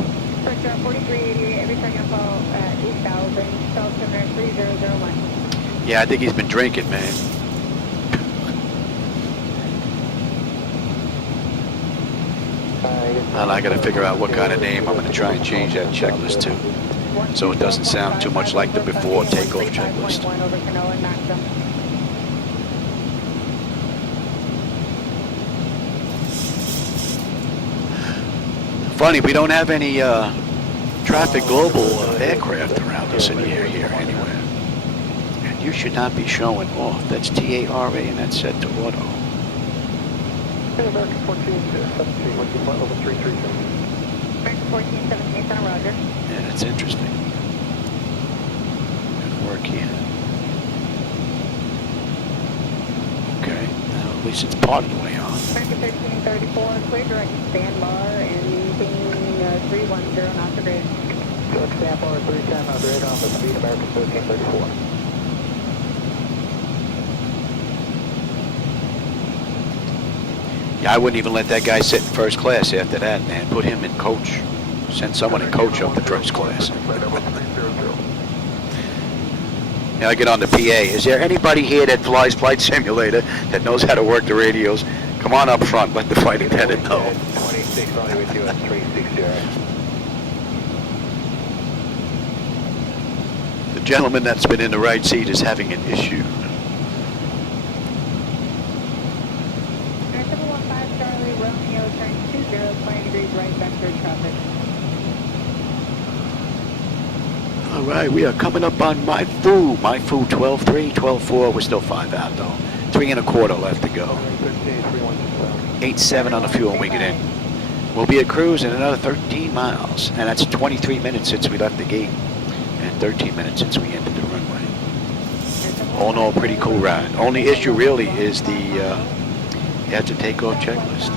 Pressure 4388, every second fall at 8,000, altimeter 3001. Yeah, I think he's been drinking, man. And I gotta figure out what kind of name I'm gonna try and change that checklist to, so it doesn't sound too much like the before takeoff checklist. Funny, we don't have any traffic global aircraft around us in the air here anywhere. And you should not be showing off. That's TARA and that's set to auto. American 1417, what's your flight level 337? American 1417, on Roger. Yeah, that's interesting. Gonna work here. Okay, now at least it's part of the way on. American 1334, clear direct sandbar and maintain 310 knots per grid. Direct sandbar 310 on grid on the speed American 1334. Yeah, I wouldn't even let that guy sit in first class after that, man. Put him in coach. Send someone in coach up to first class. Now I get on the PA. Is there anybody here that flies Flight Simulator that knows how to work the radios? Come on up front, let the flight attendant know. 26 only with you at 360. The gentleman that's been in the right seat is having an issue. 715 Charlie Romeo, turn 20, 20 degrees right vector traffic. All right, we are coming up on my foo 12.3, 12.4. We're still 5 out though. 3 1/4 left to go. 8.7 on the fuel when we get in. We'll be at cruise in another 13 miles, and that's 23 minutes since we left the gate, and 13 minutes since we entered the runway. All in all, pretty cool ride. Only issue really is the you have to take off checklist.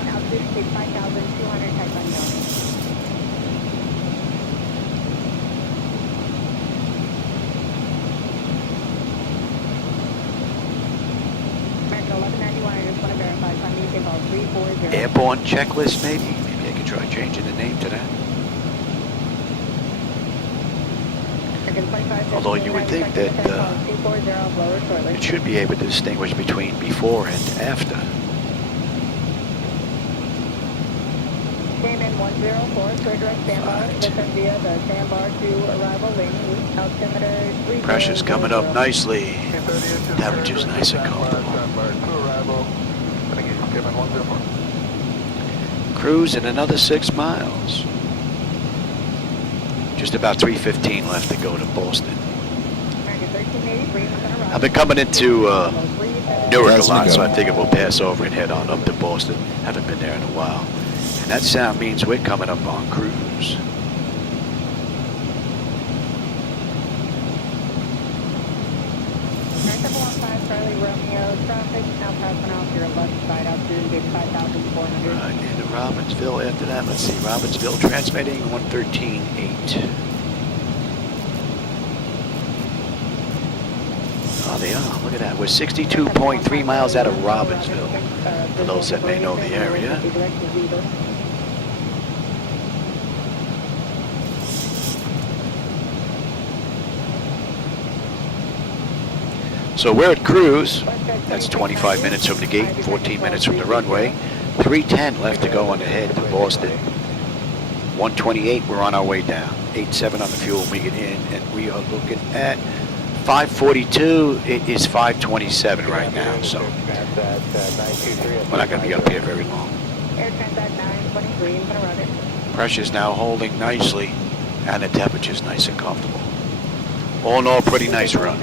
Airborne checklist, maybe? Maybe I could try changing the name to that. Although you would think that it should be able to distinguish between before and after. Came in 104, clear direct standby, listen via the sandbar to arrival lane, altimeter 30. Pressure's coming up nicely. Temperature's nice and comfortable. Cruise in another 6 miles. Just about 3:15 left to go to Boston. I've been coming into Newark a lot, so I figured we'll pass over and head on up to Boston. Haven't been there in a while. And that sound means we're coming up on cruise. Charlie Romeo, traffic now passing off your left side altitude, gate 5,400. Right, into Robbinsville after that. Let's see, Robbinsville transmitting 113.8. Oh, they are. Look at that. We're 62.3 miles out of Robbinsville, for those that may know the area. So we're at cruise. That's 25 minutes from the gate, 14 minutes from the runway. 3:10 left to go on the head to Boston. 128, we're on our way down. 8.7 on the fuel when we get in, and we are looking at 5:42. It is 5:27 right now, so we're not going to be up here very long. Pressure's now holding nicely, and the temperature's nice and comfortable. All in all, pretty nice run.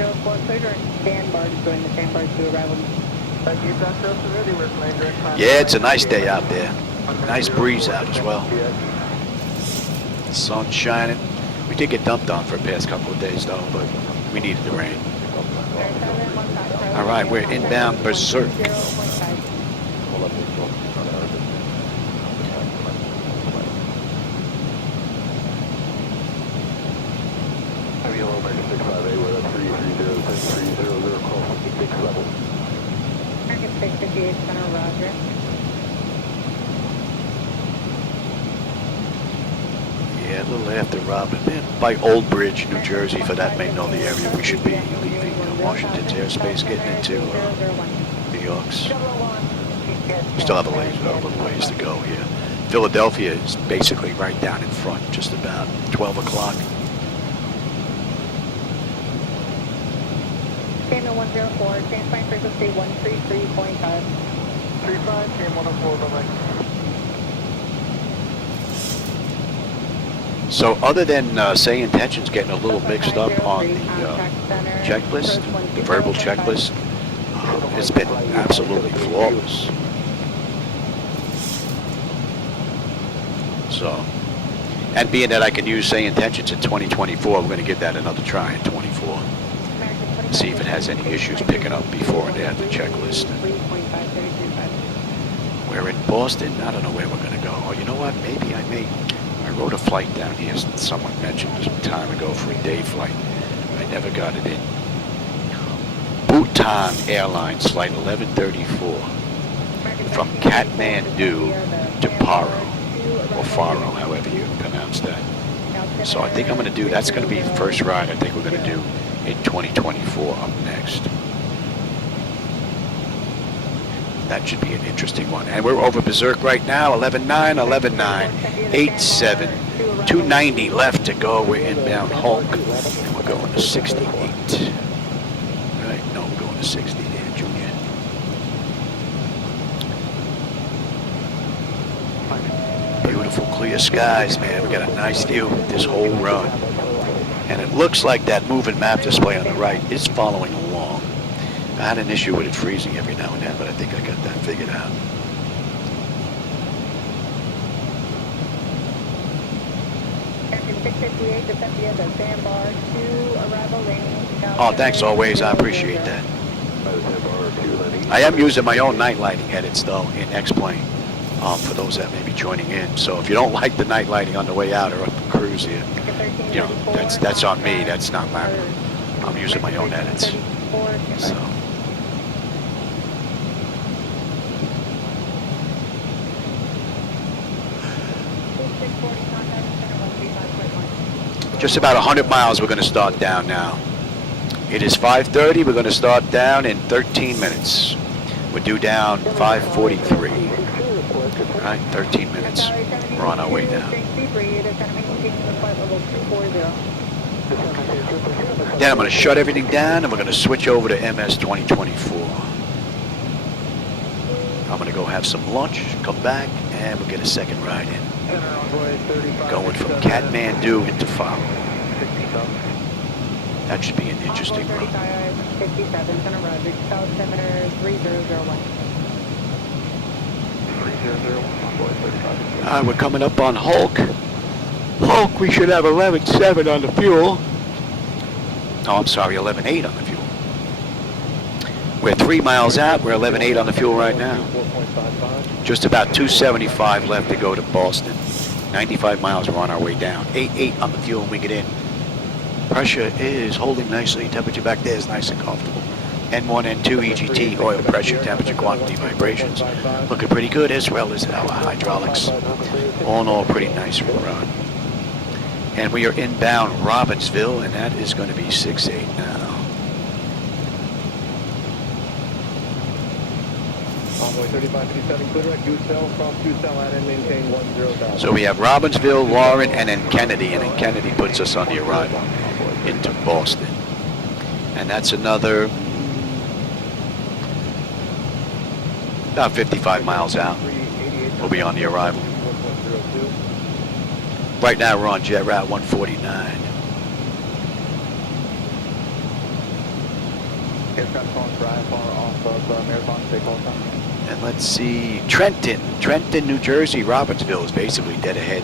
Yeah, it's a nice day out there. Nice breeze out as well. Sun shining. We did get dumped on for the past couple of days though, but we needed the rain. All right, we're inbound Berserk. 658 center, roger. Yeah, a little after Robin. By Old Bridge, New Jersey, for that may know the area. We should be leaving Washington's airspace, getting into New York's. We still have a little ways to go here. Philadelphia is basically right down in front, just about 12 o'clock. KM 104, change flight frequency 133.5. 35, KM 104, bye-bye. So other than SayIntentions getting a little mixed up on the checklist, the verbal checklist, it's been absolutely flawless. So, and being that I can use SayIntentions in 2024, we're going to give that another try in 24. See if it has any issues picking up before and after the checklist. We're in Boston. I don't know where we're going to go. Oh, you know what? Maybe I wrote a flight down here. Someone mentioned some time ago for a day flight. I never got it in. Bhutan Airlines Flight 1134 from Kathmandu to Paro, or Faro, however you pronounce that. So I think I'm going to do, that's going to be the first ride I think we're going to do in 2024 up next. That should be an interesting one. And we're over berserk right now, 11.9, 11.9, 87, 290 left to go. We're inbound Hulk, and we're going to 68. Right? No, we're going to 60 there, Junior. Beautiful clear skies, man. We got a nice view this whole run. And it looks like that moving map display on the right is following along. I had an issue with it freezing every now and then, but I think I got that figured out. Oh, thanks always. I appreciate that. I am using my own night lighting edits, though, in X-Plane, for those that may be joining in. So if you don't like the night lighting on the way out or up the cruise here, you know, that's on me. That's not my. I'm using my own edits. So. Just about 100 miles we're going to start down now. It is 5:30. We're going to start down in 13 minutes. We're due down 5:43. Right, 13 minutes. We're on our way down. Then I'm going to shut everything down and we're going to switch over to MS 2024. I'm going to go have some lunch, come back, and we'll get a second ride in. Going from Kathmandu into Faro. That should be an interesting run. Alright, we're coming up on Hulk. Hulk, we should have 11.7 on the fuel. Oh, I'm sorry, 11.8 on the fuel. We're 3 miles out. We're 11.8 on the fuel right now. Just about 275 left to go to Boston. 95 miles, we're on our way down. 8.8 on the fuel when we get in. Pressure is holding nicely. Temperature back there is nice and comfortable. N1, N2, EGT, oil pressure, temperature, quantity, vibrations. Looking pretty good, as well as our hydraulics. All in all, pretty nice run. And we are inbound Robbinsville, and that is going to be 6.8 now. So we have Robbinsville, Lauren, and then Kennedy, and then Kennedy puts us on the arrival into Boston. And that's another about 55 miles out. We'll be on the arrival. Right now we're on Jet Route 149. And let's see, Trenton, New Jersey, Robbinsville is basically dead ahead.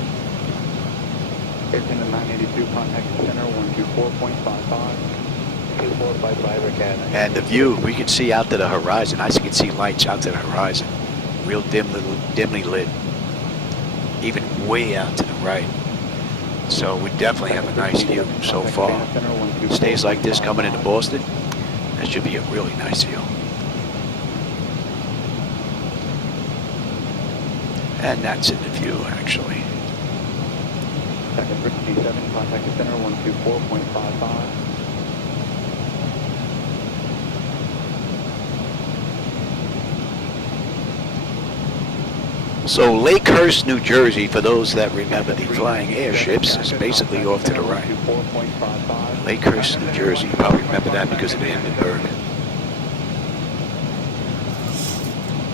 Airplane 982, contact center 124.55. 2455 And the view, we can see out to the horizon. I can see lights out to the horizon. Real dimly lit. Even way out to the right. So we definitely have a nice view so far. Stays like this coming into Boston. That should be a really nice view. And that's in the view, actually. Second 57, contact the center 124.55. So Lakehurst, New Jersey, for those that remember the flying airships, is basically off to the right. Lakehurst, New Jersey, you probably remember that because of the Hindenburg.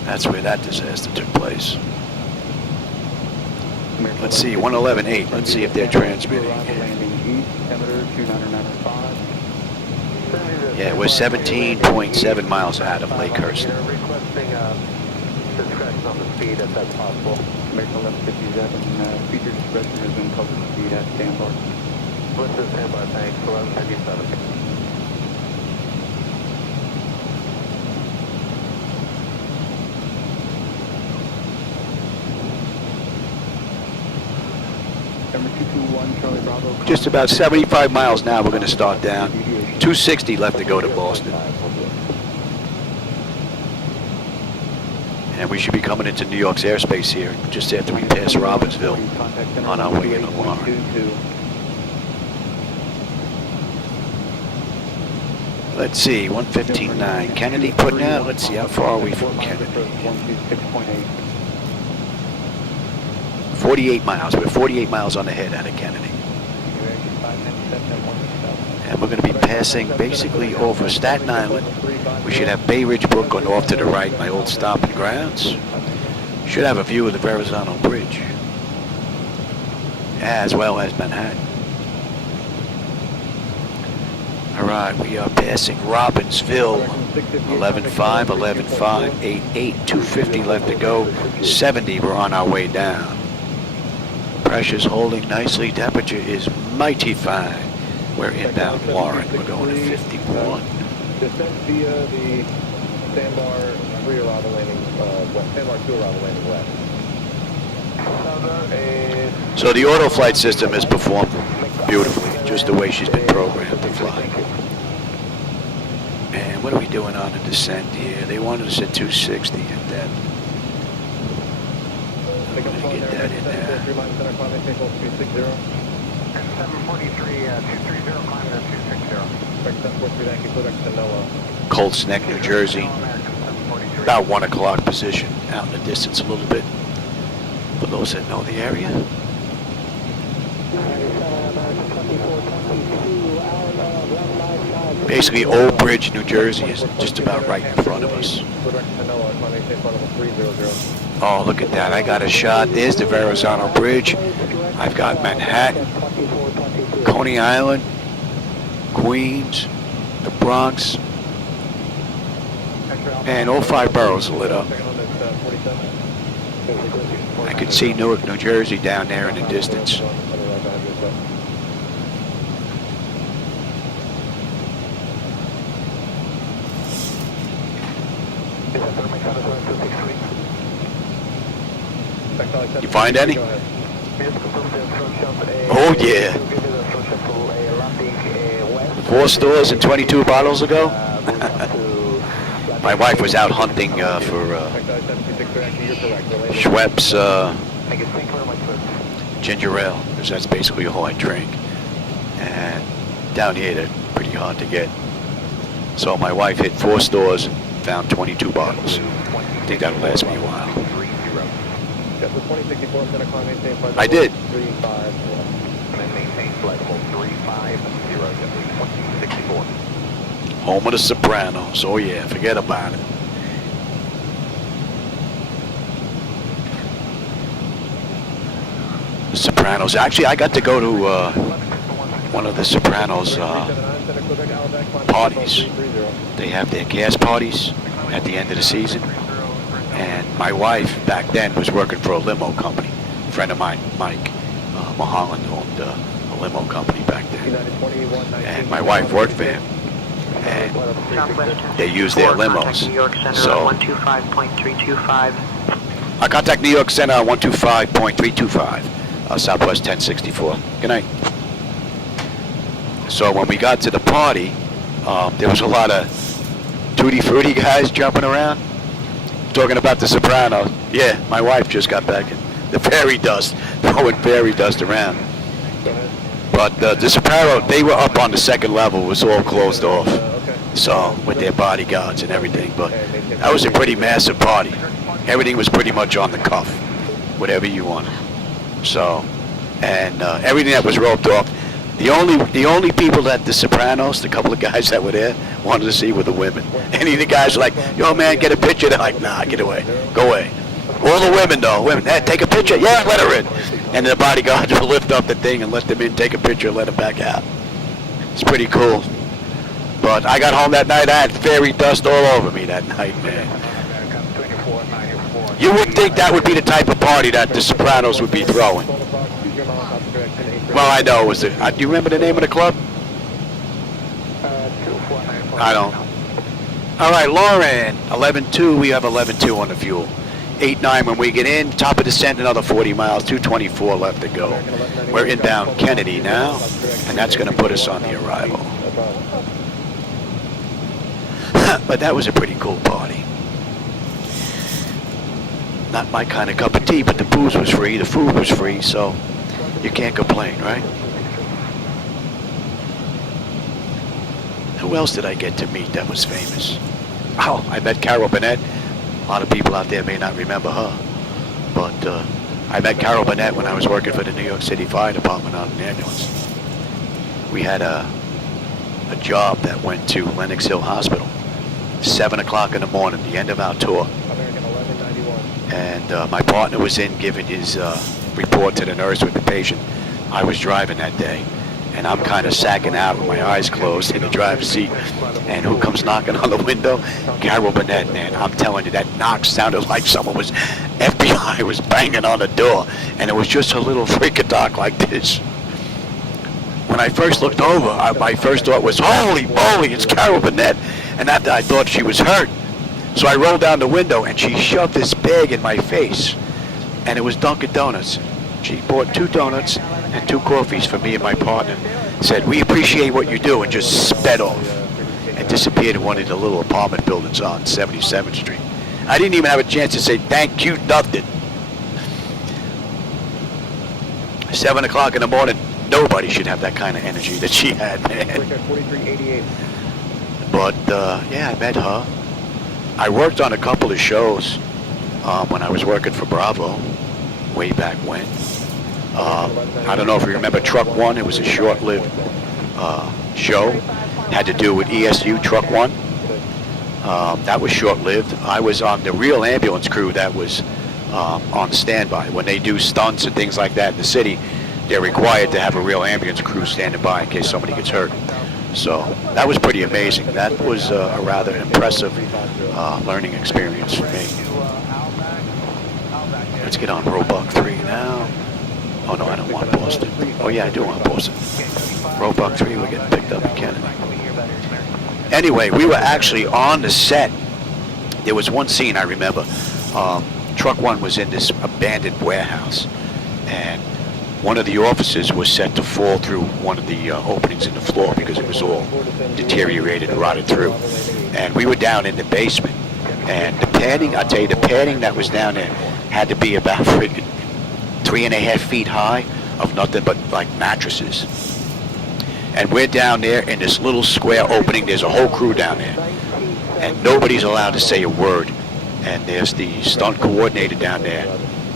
That's where that disaster took place. Let's see, 111.8. Let's see if they're transmitting. Yeah, we're 17.7 miles out of Lakehurst. Discretion on the speed if that's possible. American 1157, feature discretion is in public speed at standby. What's the standby, thanks, 1157. Just about 75 miles now, we're going to start down. 260 left to go to Boston. And we should be coming into New York's airspace here just after we pass Robbinsville on our way in the Lamar. Let's see, 115.9. Kennedy putting out. Let's see, how far are we from Kennedy? 48 miles. We're 48 miles on the head out of Kennedy. And we're going to be passing basically over Staten Island. We should have Bay Ridge Brook going off to the right, my old stomping grounds. Should have a view of the Verrazano Bridge, as well as Manhattan. All right, we are passing Robbinsville, 11.5, 11.5, 88, 250 left to go, 70, we're on our way down. Pressure's holding nicely, temperature is mighty fine. We're inbound Warren, we're going to 51. Descent via the sandbar 3 arrival landing west, sandbar 2 arrival landing west. So the auto flight system has performed beautifully, just the way she's been programmed to fly. And what are we doing on the descent here? They wanted us at 260 at that. I'm going to get that in there. 743, 230, climbing at 260. Colts Neck, New Jersey. About 1 o'clock position, out in the distance a little bit. For those that know the area. Basically, Old Bridge, New Jersey is just about right in front of us. Oh, look at that. I got a shot. There's the Verrazano Bridge. I've got Manhattan, Coney Island, Queens, the Bronx, and all 5 boroughs are lit up. I can see Newark, New Jersey down there in the distance. You find any? Oh yeah. 4 stores and 22 bottles ago? My wife was out hunting for Schweppes ginger ale, because that's basically all I drink. And down here they're pretty hard to get. So my wife hit 4 stores and found 22 bottles. I think that'll last me a while. I did. Home of the Sopranos. Oh yeah, forget about it. The Sopranos. Actually, I got to go to one of the Sopranos parties. They have their cast parties at the end of the season. And my wife back then was working for a limo company. A friend of mine, Mike Mulholland, owned a limo company back then. And my wife worked for him. And they use their limos. So I contact New York Center on 125.325, Southwest 1064. Good night. So when we got to the party, there was a lot of tutti frutti guys jumping around. Talking about The Sopranos. Yeah, my wife just got back in. The fairy dust, throwing fairy dust around. But The Sopranos, they were up on the second level. It was all closed off. So, with their bodyguards and everything. But that was a pretty massive party. Everything was pretty much on the cuff. Whatever you wanted. So, and everything that was roped off. The only people that The Sopranos, the couple of guys that were there, wanted to see were the women. Any of the guys were like, yo man, get a picture. They're like, nah, get away. Go away. All the women though, hey, take a picture. Yeah, let her in. And the bodyguards will lift up the thing and let them in, take a picture, and let them back out. It's pretty cool. But I got home that night, I had fairy dust all over me that night, man. You would think that would be the type of party that The Sopranos would be throwing. Well, I know it was. Do you remember the name of the club? I don't. All right, Lauren. 11-2. We have 11-2 on the fuel. 8-9 when we get in. Top of descent, another 40 miles. 224 left to go. We're inbound Kennedy now, and that's going to put us on the arrival. But that was a pretty cool party. Not my kind of cup of tea, but the booze was free, the food was free, so you can't complain, right? Who else did I get to meet that was famous? Oh, I met Carol Burnett. A lot of people out there may not remember her, but I met Carol Burnett when I was working for the New York City Fire Department on an ambulance. We had a job that went to Lenox Hill Hospital, 7 o'clock in the morning, the end of our tour. And my partner was in giving his report to the nurse with the patient. I was driving that day, and I'm kind of sacking out with my eyes closed in the driver's seat. And who comes knocking on the window? Carol Burnett, man. I'm telling you, that knock sounded like someone was, FBI was banging on the door. And it was just a little freak-a-dock like this. When I first looked over, my first thought was, holy moly, it's Carol Burnett. And after I thought she was hurt. So I rolled down the window, and she shoved this bag in my face. And it was Dunkin' Donuts. She bought 2 donuts and 2 coffees for me and my partner. Said, we appreciate what you do, and just sped off. And disappeared in one of the little apartment buildings on 77th Street. I didn't even have a chance to say thank you, nothing. 7 o'clock in the morning, nobody should have that kind of energy that she had, man. But, yeah, I met her. I worked on a couple of shows when I was working for Bravo, way back when. I don't know if you remember Truck One. It was a short-lived show. Had to do with ESU Truck One. That was short-lived. I was on the real ambulance crew that was on standby. When they do stunts and things like that in the city, they're required to have a real ambulance crew standing by in case somebody gets hurt. So that was pretty amazing. That was a rather impressive learning experience for me. Let's get on Roebuck 3 now. Oh no, I don't want Boston. Oh yeah, I do want Boston. Roebuck 3, we're getting picked up in Kennedy. Anyway, we were actually on the set. There was one scene I remember. Truck One was in this abandoned warehouse, and one of the officers was set to fall through one of the openings in the floor because it was all deteriorated and rotted through. And we were down in the basement. And the padding, I'll tell you, the padding that was down there had to be about 3.5 feet high of nothing but like mattresses. And we're down there in this little square opening. There's a whole crew down there. And nobody's allowed to say a word. And there's the stunt coordinator down there.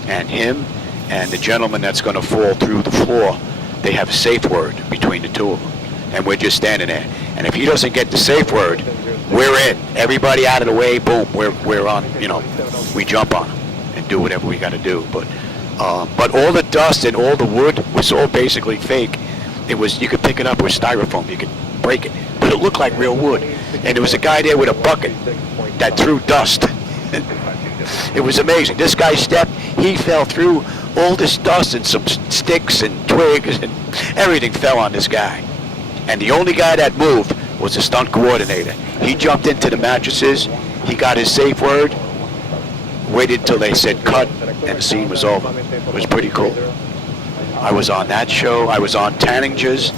And him and the gentleman that's going to fall through the floor, they have a safe word between the two of them. And we're just standing there. And if he doesn't get the safe word, we're in. Everybody out of the way, boom, we're on, you know, we jump on him and do whatever we got to do. But all the dust and all the wood was all basically fake. It was, you could pick it up with styrofoam, you could break it, but it looked like real wood. And there was a guy there with a bucket that threw dust. It was amazing. This guy stepped, he fell through all this dust and some sticks and twigs and everything fell on this guy. And the only guy that moved was the stunt coordinator. He jumped into the mattresses, he got his safe word, waited till they said cut, and the scene was over. It was pretty cool. I was on that show. I was on Tanninger's,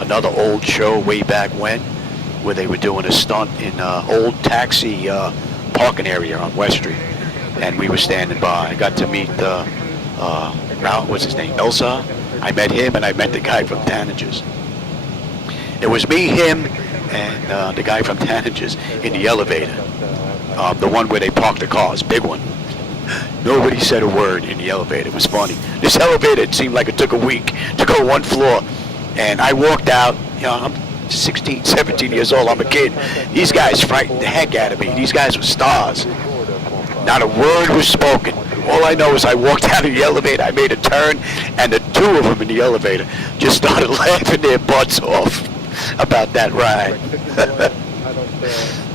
another old show way back when, where they were doing a stunt in old taxi parking area on West Street. and we were standing by. I got to meet what's his name, Elsa. I met him, and I met the guy from Tanagers. It was me, him, and the guy from Tanagers in the elevator. The one where they park the cars, big one. Nobody said a word in the elevator. It was funny. This elevator, it seemed like it took a week to go one floor. And I walked out, I'm 16, 17 years old, I'm a kid. These guys frightened the heck out of me. These guys were stars. Not a word was spoken. All I know is I walked out of the elevator, I made a turn, and the two of them in the elevator just started laughing their butts off about that ride.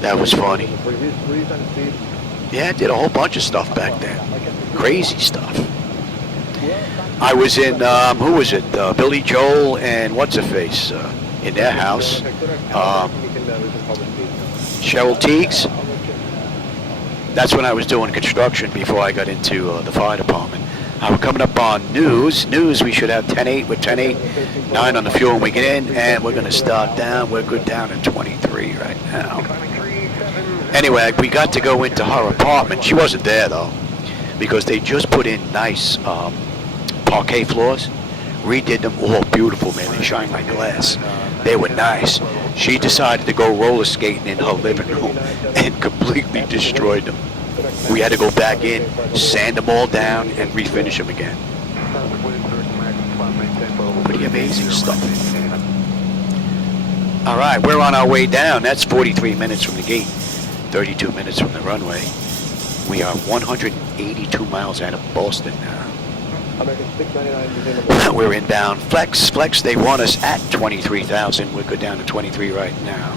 That was funny. Yeah, I did a whole bunch of stuff back then. Crazy stuff. I was in, who was it? Billy Joel and what's-her-face in their house. Cheryl Teagues. That's when I was doing construction before I got into the fire department. We're coming up on news. We should have 10-8 with 10-8, 9 on the fuel when we get in, and we're going to start down. We're good down at 23 right now. Anyway, we got to go into her apartment. She wasn't there, though, because they just put in nice parquet floors. Redid them. Oh, beautiful, man. They shine like glass. They were nice. She decided to go roller skating in her living room and completely destroyed them. We had to go back in, sand them all down, and refinish them again. Pretty amazing stuff. All right, we're on our way down. That's 43 minutes from the gate, 32 minutes from the runway. We are 182 miles out of Boston now. We're inbound. Flex, they want us at 23,000. We're good down to 23 right now.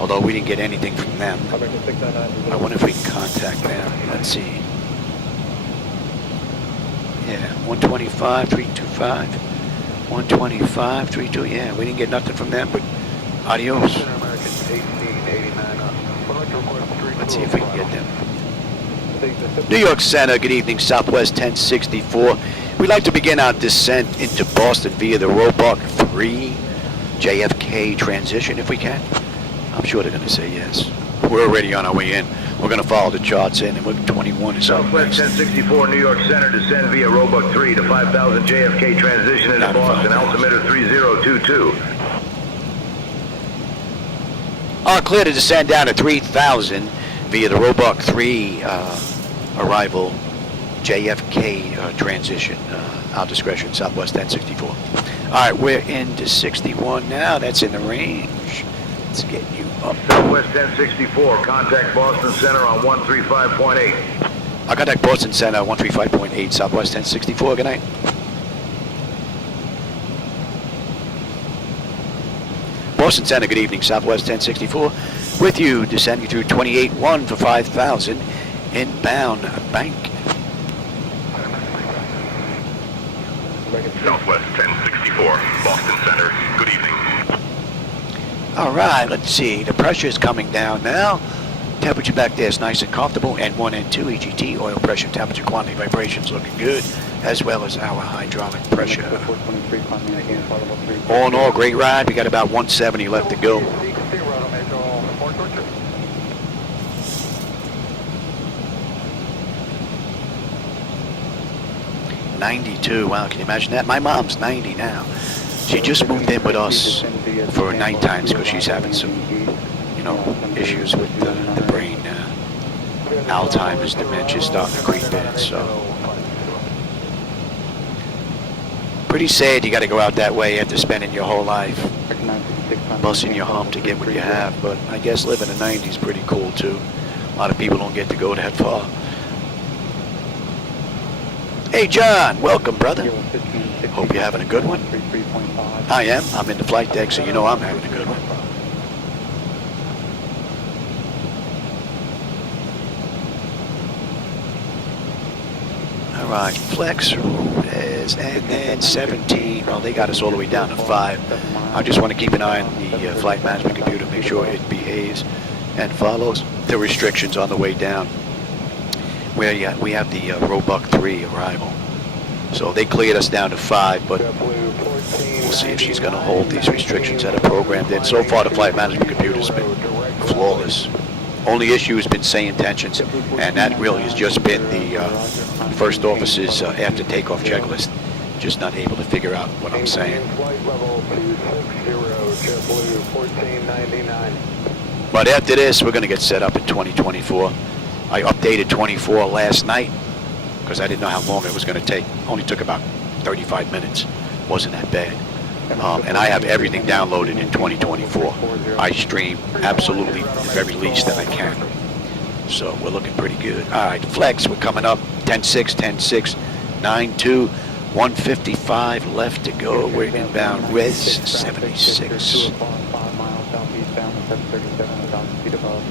Although we didn't get anything from them. I wonder if we can contact them. Let's see. Yeah, 125, 325. 125, 32. Yeah, we didn't get nothing from them, but adios. Let's see if we can get them. New York Center, good evening, Southwest 1064. We'd like to begin our descent into Boston via the Roebuck 3 JFK transition, if we can. I'm sure they're going to say yes. We're already on our way in. We're going to follow the charts in, and we're 21 is up next. Southwest 1064, New York Center, descend via Roebuck 3 to 5000 JFK transition into Boston, altimeter 3022. Clear to descend down to 3000 via the Roebuck 3 arrival JFK transition. Our discretion, Southwest 1064. All right, we're into 61 now. That's in the range. Let's get you up. Southwest 1064, contact Boston Center on 135.8. I'll contact Boston Center 135.8, Southwest 1064. Good night. Boston Center, good evening, Southwest 1064. With you, descending through 28-1 for 5,000, inbound bank. Southwest 1064, Boston Center, good evening. All right, let's see. The pressure is coming down now. Temperature back there is nice and comfortable. N1, N2, EGT, oil pressure, temperature, quantity, vibrations looking good, as well as our hydraulic pressure. All in all, great ride. We got about 170 left to go. $92. Wow, can you imagine that? My mom's 90 now. She just moved in with us for night times because she's having some, issues with the brain. Alzheimer's, dementia starting to creep in. So pretty sad you got to go out that way after spending your whole life busting your hump to get what you have. But I guess living in the 90s is pretty cool too. A lot of people don't get to go that far. Hey John, welcome brother. Hope you're having a good one. I am. I'm in the flight deck, so you know I'm having a good one. All right, flex is, and then 17. Well, they got us all the way down to 5. I just want to keep an eye on the flight management computer, make sure it behaves and follows the restrictions on the way down. Where we have the Roebuck 3 arrival. So they cleared us down to 5, but we'll see if she's going to hold these restrictions that are programmed in. So far, the flight management computer's been flawless. Only issue has been SayIntentions, and that really has just been the first officer's after takeoff checklist. Just not able to figure out what I'm saying. Flight level 260, JetBlue 1499. But after this, we're going to get set up in 2024. I updated 24 last night because I didn't know how long it was going to take. Only took about 35 minutes. Wasn't that bad. And I have everything downloaded in 2024. I stream absolutely the very least that I can. So we're looking pretty good. All right, flex, we're coming up. 10-6, 10-6, 9-2, 155 left to go. We're inbound res 76. 5 miles southeastbound, 737, 1,000 feet above.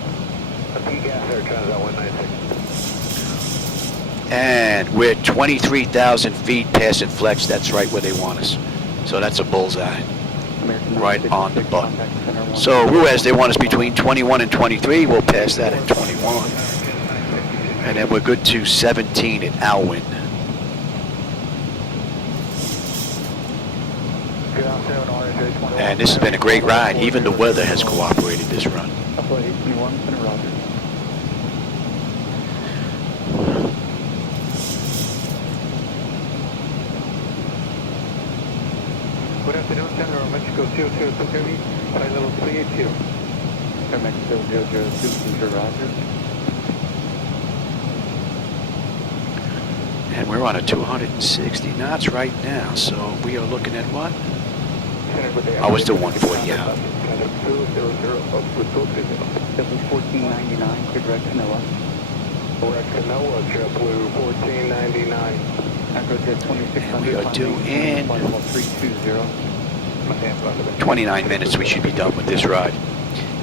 Gas Air Canada 196. And we're 23,000 feet passing flex. That's right where they want us. So that's a bullseye. Right on the button. So Ruiz, they want us between 21 and 23. We'll pass that at 21. And then we're good to 17 at Alwyn. And this has been a great ride. Even the weather has cooperated this run. Good afternoon, Center of Mexico 002 Heavy, flight level 382. Mexico 002, Roger. And we're on a 260 knots right now, so we are looking at what? Oh, it's still 140 out. 1499, clear direct Canela. Direct Canela, JetBlue 1499. And we are due in 29 minutes. We should be done with this ride.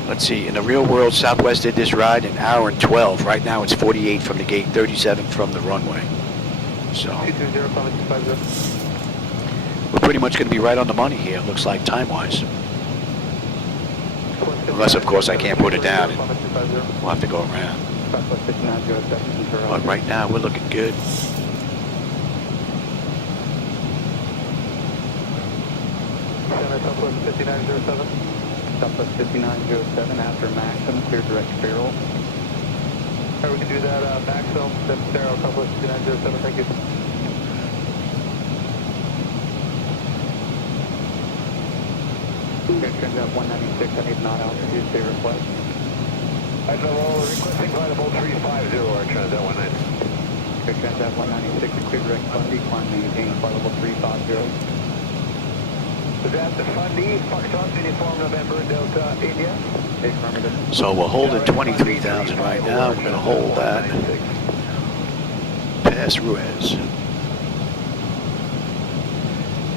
Let's see, in the real world, Southwest did this ride an hour and 12. Right now it's 48 from the gate, 37 from the runway. So we're pretty much going to be right on the money here, it looks like, time-wise. Unless, of course, I can't put it down and we'll have to go around. But right now, we're looking good. Southwest 5907. Southwest 5907 after Maxim, clear direct Sparrow. Alright, we can do that, Maxim, then Sparrow, Southwest 5907, thank you. Okay, Transat 196, I need not altitude, stay request. I'd level requesting flight level 350, our Transat 196. Okay, Transat 196, clear direct Bundy, climb maintain, flight level 350. Is that the Fundy, Foxtrot, Uniform November, Delta, India? So we're holding 23,000 right now. We're going to hold that. Pass Ruiz.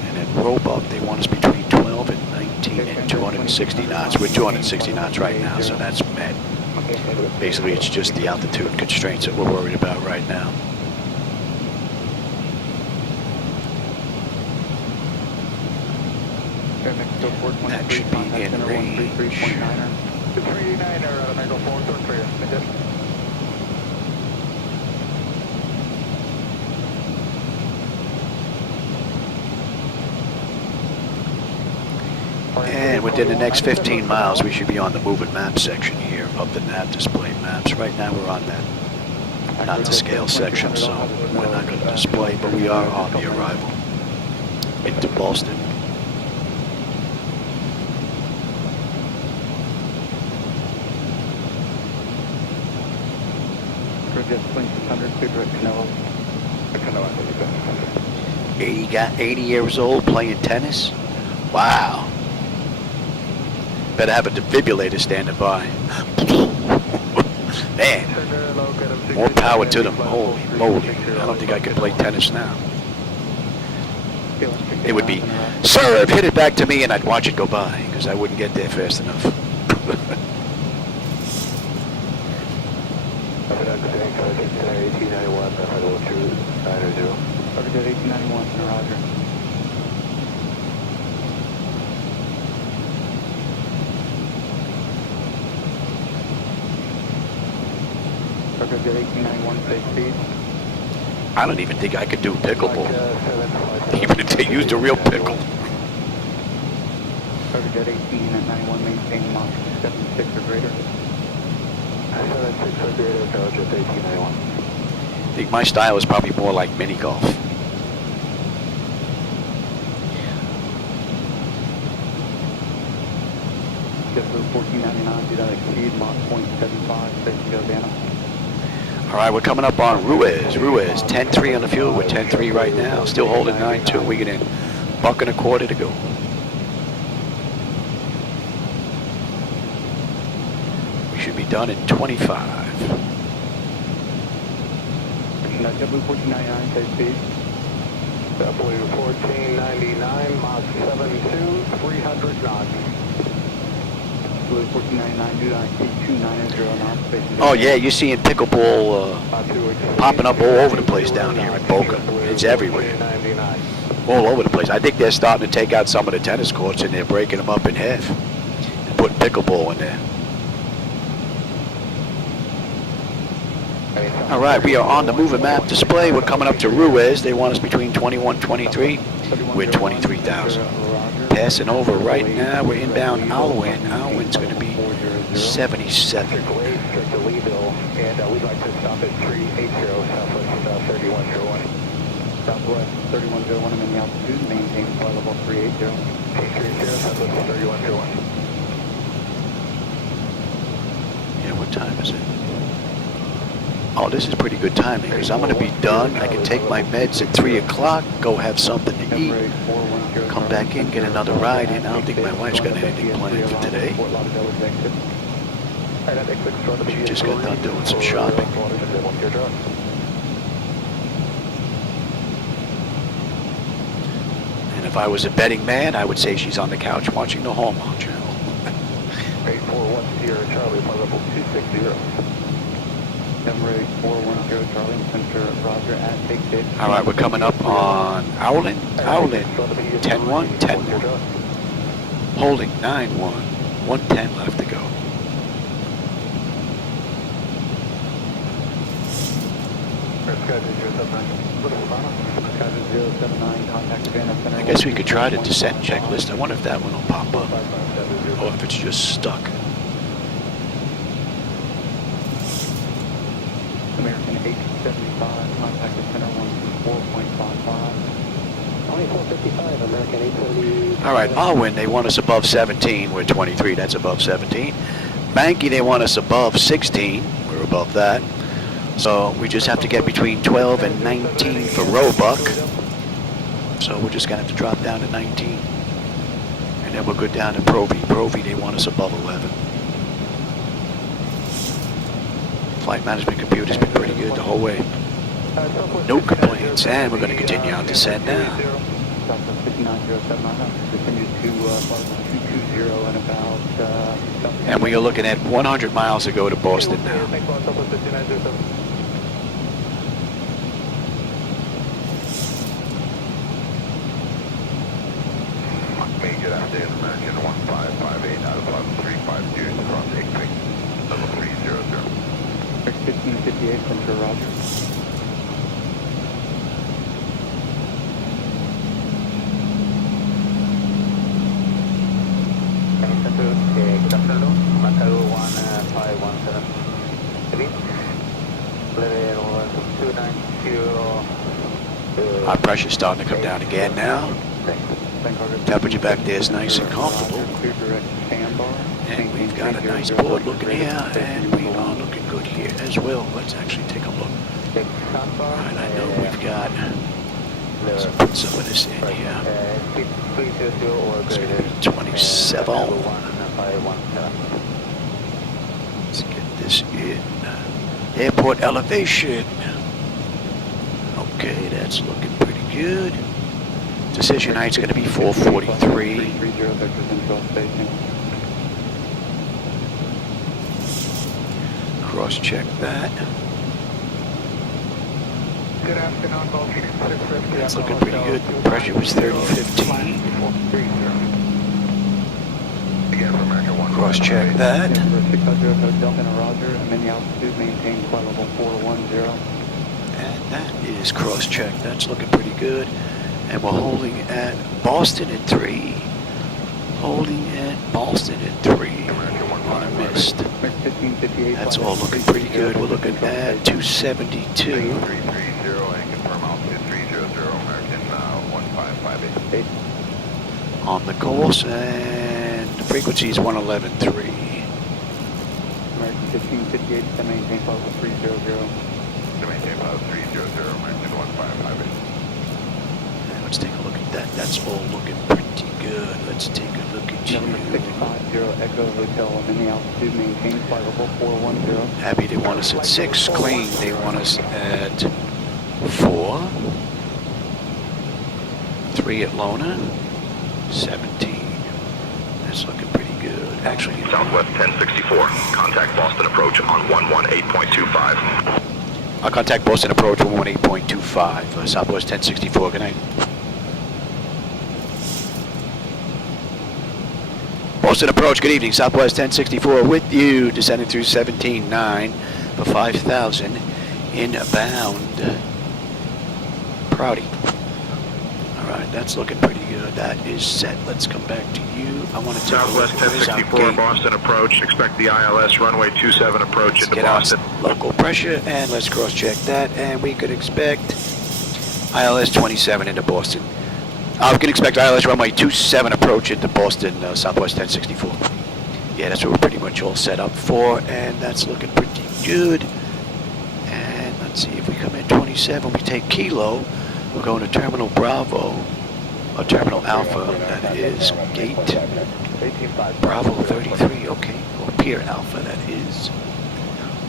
And then rope up. They want us between 12 and 19 and 260 knots. We're 260 knots right now, so that's met. Basically, it's just the altitude constraints that we're worried about right now. That should be in range. 389er, Echo 4, turn clear. And within the next 15 miles, we should be on the moving map section here of the nav display maps. Right now, we're on that not to scale section, so we're not going to display, but we are on the arrival into Boston. Jet Swing 600, clear direct Canela. 80 years old playing tennis? Wow. Better have a defibrillator standing by. Man, more power to them. Holy moly. I don't think I could play tennis now. It would be, serve, hit it back to me, and I'd watch it go by, because I wouldn't get there fast enough. Jet 1891, Roger. Jet 1891, safe speed. I don't even think I could do pickleball, even if they used a real pickle. Jet 1891, maintain Mach 76 or greater. I think my style is probably more like mini golf. JetBlue 1499, do not exceed Mach 0.75, station go down. All right, we're coming up on Ruiz. Ruiz, 10-3 on the fuel. We're 10-3 right now. Still holding 9-2. We get in. $1.25 to go. We should be done in 25. JetBlue 1499, say speed. JetBlue 1499, Mach 72, 300 knots. Blue 1499, do not exceed 290 knots, station go Oh down. yeah, you're seeing pickleball popping up all over the place down here in Boca. It's everywhere. All over the place. I think they're starting to take out some of the tennis courts and they're breaking them up in half and putting pickleball in there. All right, we are on the moving map display. We're coming up to Ruiz. They want us between 21, 23. We're 23,000. Passing over right now. We're inbound Alwyn. Alwyn's going to be 77. And we'd like to stop at 380 Southwest 3101. Southwest 3101, I'm in the altitude, maintain flight level 380. 380 Southwest 3101. Yeah, what time is it? Oh, this is pretty good timing because I'm going to be done. I can take my meds at 3 o'clock, go have something to eat, come back in, get another ride in. I don't think my wife's got anything planned for today. She just got done doing some shopping. And if I was a betting man, I would say she's on the couch watching the Hallmark Channel. 8410 Charlie, flight level 260. Emirates 410 Charlie, center Roger at take it. All right, we're coming up on Owlin. Owlin, 10-1, 10-1. Holding 9-1, 110 left to go. I guess we could try the descent checklist. I wonder if that one will pop up, or if it's just stuck. American 875, contact the center 124.55. 2455, American 870. All right, Alwyn, they want us above 17. We're 23, that's above 17. Banky, they want us above 16. We're above that. So we just have to get between 12 and 19 for Roebuck. So we're just going to have to drop down to 19. And then we'll go down to Provy. Provy, they want us above 11. Flight management computer's been pretty good the whole way. No complaints. And we're going to continue our descent now. And we are looking at 100 miles to go to Boston now. Major afternoon, American 1558 out of 352 across 86, level 300. 1558 center Roger. Good afternoon, Macau 1517. Level 290. Our pressure's starting to come down again now. Temperature back there is nice and comfortable. And we've got a nice board looking here, and we are looking good here as well. Let's actually take a look. Alright, I know we've got, let's put some of this in here. It's going to be 27. Let's get this in. Airport elevation. Okay, that's looking pretty good. Decision height's going to be 443. Cross-check that. Good afternoon, Baltimore. That's looking pretty good. Pressure was 3015. Cross-check that. And that is cross-check. That's looking pretty good. And we're holding at Boston at 3. Holding at Boston at 3. On missed. That's all looking pretty good. We're looking at 272. and confirm altitude 300, American 15588. On the course, and the frequency is 111.3. American 1558, to maintain flight level 300. To maintain flight 300, American 1558. And let's take a look at that. That's all looking pretty good. Let's take a look at you. Number 650 Echo Hotel, I'm in the altitude, maintain flight level 410. Happy they want us at 6. Clean, they want us at 4. 3 at Lona. 17. That's looking pretty good. Actually, Southwest 1064, contact Boston approach on 118.25. I'll contact Boston approach 118.25. Southwest 1064. Good night. Boston approach. Good evening. Southwest 1064 with you. Descending through 17.9 for 5,000 inbound. Proudy. All right, that's looking pretty good. That is set. Let's come back to you. I want to take Southwest 1064, Boston approach. Expect the ILS runway 27 approach into get Boston. on local pressure, and let's cross-check that, and we could expect ILS 27 into Boston. We can expect ILS runway 27 approach into Boston, Southwest 1064. Yeah, that's what we're pretty much all set up for, and that's looking pretty good. And let's see if we come in 27, we take Kilo. We're going to Terminal Bravo, or Terminal Alpha, that is Gate Bravo 33, okay, or Pier Alpha, that is.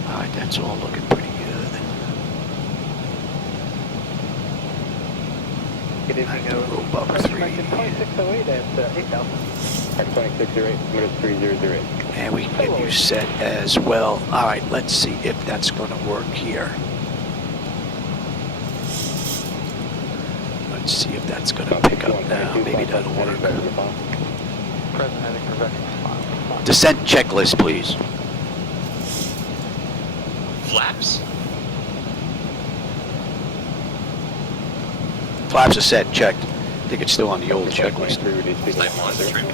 All right, that's all looking pretty good. Good evening, Robux 3. 2608 at 8,000. 2608, 3008. And we can get you set as well. All right, let's see if that's going to work here. Let's see if that's going to pick up now. Maybe that'll work. Descent checklist, please. Flaps. Flaps are set, checked. I think it's still on the old checklist. Stabilizer trim.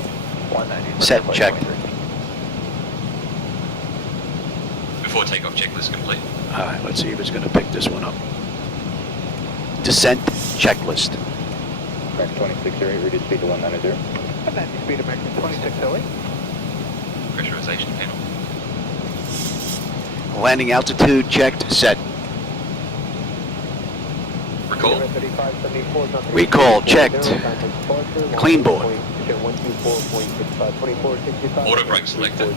Set, checked. Before takeoff checklist complete. All right, let's see if it's going to pick this one up. Descent checklist. American 2608, reduce speed to 190. 190 speed, American 2608. Pressurization panel. Landing altitude checked, set. Recall. Recall checked. Clean board. Auto brake selector.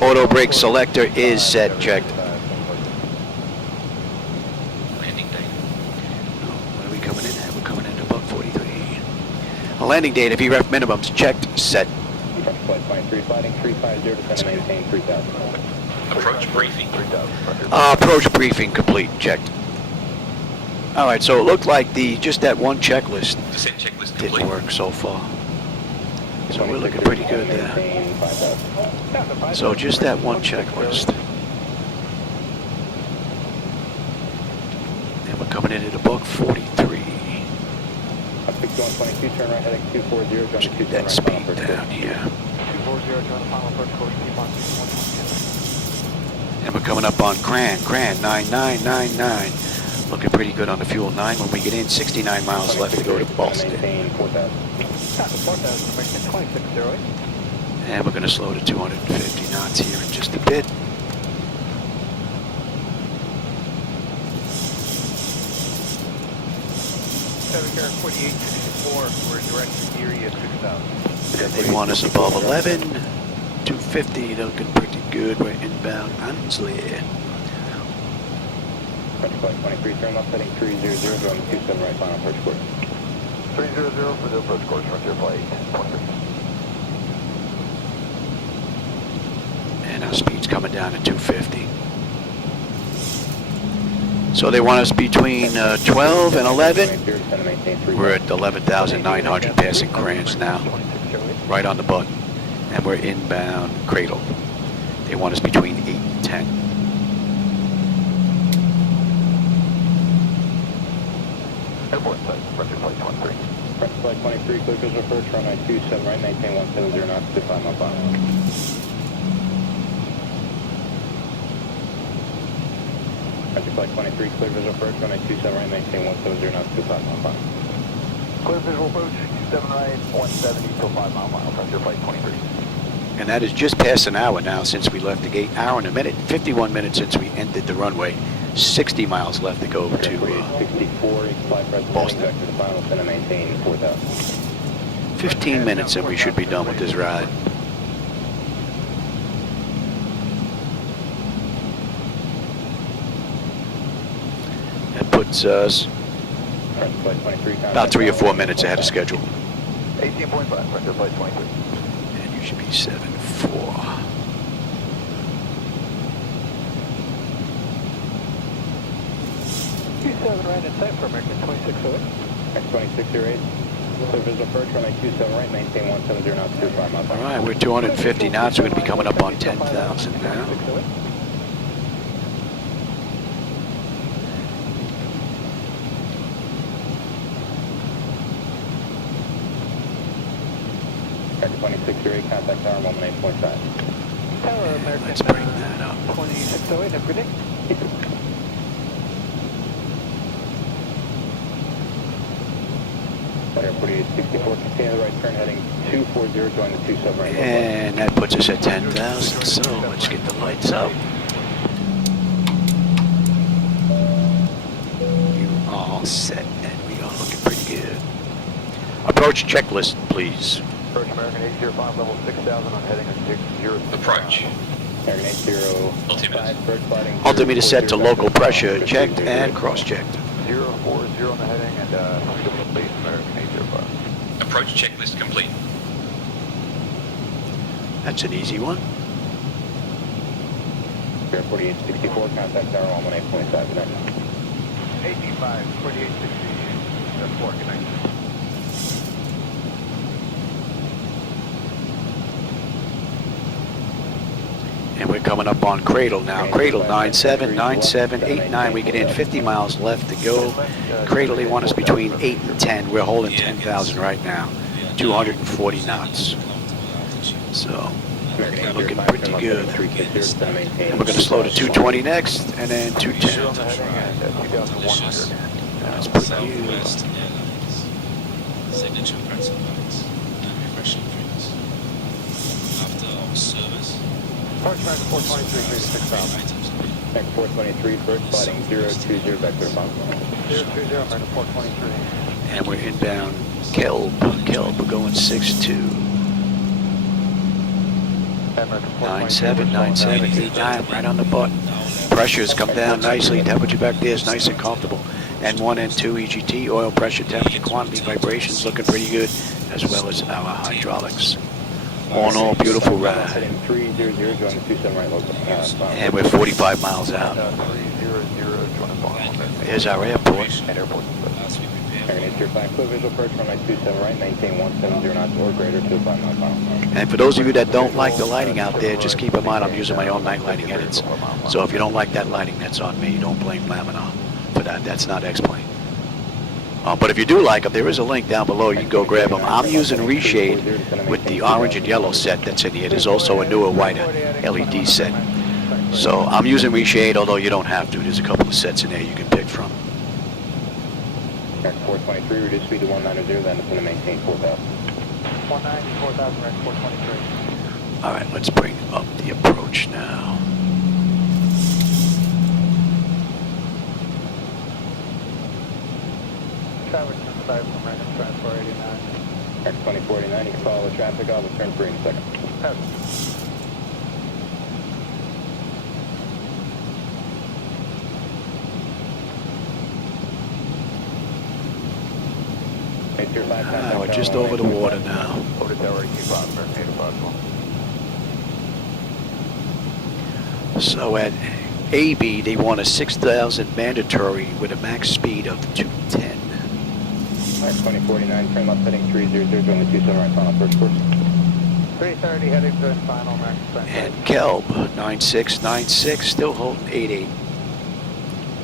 Auto brake selector is set, checked. Landing date. What are we coming in at? We're coming in above 43. Landing date, VREF minimums checked, set. Flight 23, sliding 350 to maintain 3,000. Approach briefing. Approach briefing complete, checked. All right, so it looked like just that one checklist Descent checklist didn't complete. work so far. So we're looking pretty good there. So just that one checklist. And we're coming in at above 43. Turn right heading 240, Let's get that speed down here. 240, join the final approach course, keep on 6110. And we're coming up on Grand 9999. Looking pretty good on the fuel 9 when we get in. 69 miles left to go to Boston. And we're going to slow to 250 knots here in just a bit. We're direct to Erie at 6,000. And they want us above 11. 250, looking pretty good. We're inbound Ansley. Flight 23, turn left heading 300, going 27 right, final approach course. 300 for the approach course, frontier flight 26. And our speed's coming down to 250. So they want us between 12 and 11. We're at 11,900 passing Grants now, right on the button. And we're inbound Cradle. They want us between 8 and 10. Airport site, frontier flight 23. Frontier flight 23, clear visual approach, runway 27 right, maintain 170 knots to 5 mile final. Roger, flight 23, clear visual approach, runway 27 right, maintain 170 knots, 25 mile final. Clear visual approach, 27 right, 170 till 5 mile. Roger, flight 23. And that is just past an hour now since we left the gate. Hour and a minute, 51 minutes since we entered the runway. 60 miles left to go to 64, Boston. back to the final, center maintain 4,000. 15 minutes and we should be done with this ride. That puts us about 3 or 4 minutes ahead of schedule. 18.5, Roger, flight 23. And you should be 7-4. Seven right in sight for American 2608. X2608. Clear visual approach, runway 27 right, maintain 170 knots, 25 miles. All right, we're 250 knots. We're going to be coming up on 10,000 now. X2608, contact tower, 118.5. Tower, American. Let's bring that up. 2608, have a good day. Air 4864, continue the right turn heading 240, join the 27 right. And that puts us at 10,000. So let's get the lights up. You all set, and we are looking pretty good. Approach checklist, please. Approach American 805, level 6,000 on heading at 60. Approach. American 805, first sliding. Altimeter set to local pressure, checked and cross-checked. 040 on the heading and base American 805. Approach checklist complete. That's an easy one. Air 4864, contact tower, 118.5. 185, 4860, 4, good night. And we're coming up on Cradle now. Cradle 97, 97, 89. We get in 50 miles left to go. Cradle, they want us between 8 and 10. We're holding 10,000 right now. 240 knots. So, looking pretty good. And we're going to slow to 220 next, and then 210. That's pretty good. Southwest Airlines signature principles and refreshing drinks. After our service, Approach American 423, 6,000. American 423, first sliding 020, back to the final. 020, American 423. And we're inbound Kelb. We're going 6-2. 97, 97, 89, right on the button. Pressure's come down nicely. Temperature back there is nice and comfortable. N1, N2, EGT, oil pressure, temperature, quantity, vibrations looking pretty good, as well as our hydraulics. All in all, beautiful ride. Heading 300, join the 27 right local. And we're 45 miles out. 300, Here's our airport. American 805, clear visual approach, runway 27 right, maintain 170 knots or greater to 5 mile final. And for those of you that don't like the lighting out there, just keep in mind I'm using my own night lighting edits. So if you don't like that lighting, that's on me. Don't blame Laminar for that. That's not X-Plane. But if you do like them, there is a link down below. You can go grab them. I'm using Reshade with the orange and yellow set that's in here. There's also a newer, whiter LED set. So I'm using Reshade, although you don't have to. There's a couple of sets in there you can pick from. 423, reduce speed to 190, then it's going to maintain 4,000. 190, 4,000, American 423. All right, let's bring up the approach now. Traffic inside from American Transport 89. X2489, you can follow the traffic. I'll return free in a second. We're just over the water now. Over to Tower 85, American 805. So at AB, they want a 6,000 mandatory with a max speed of 210. X2049, turn left heading 300, join the 27 right final, first course. 330 heading to final, American Transport. And Kelb, 9696, still holding 88.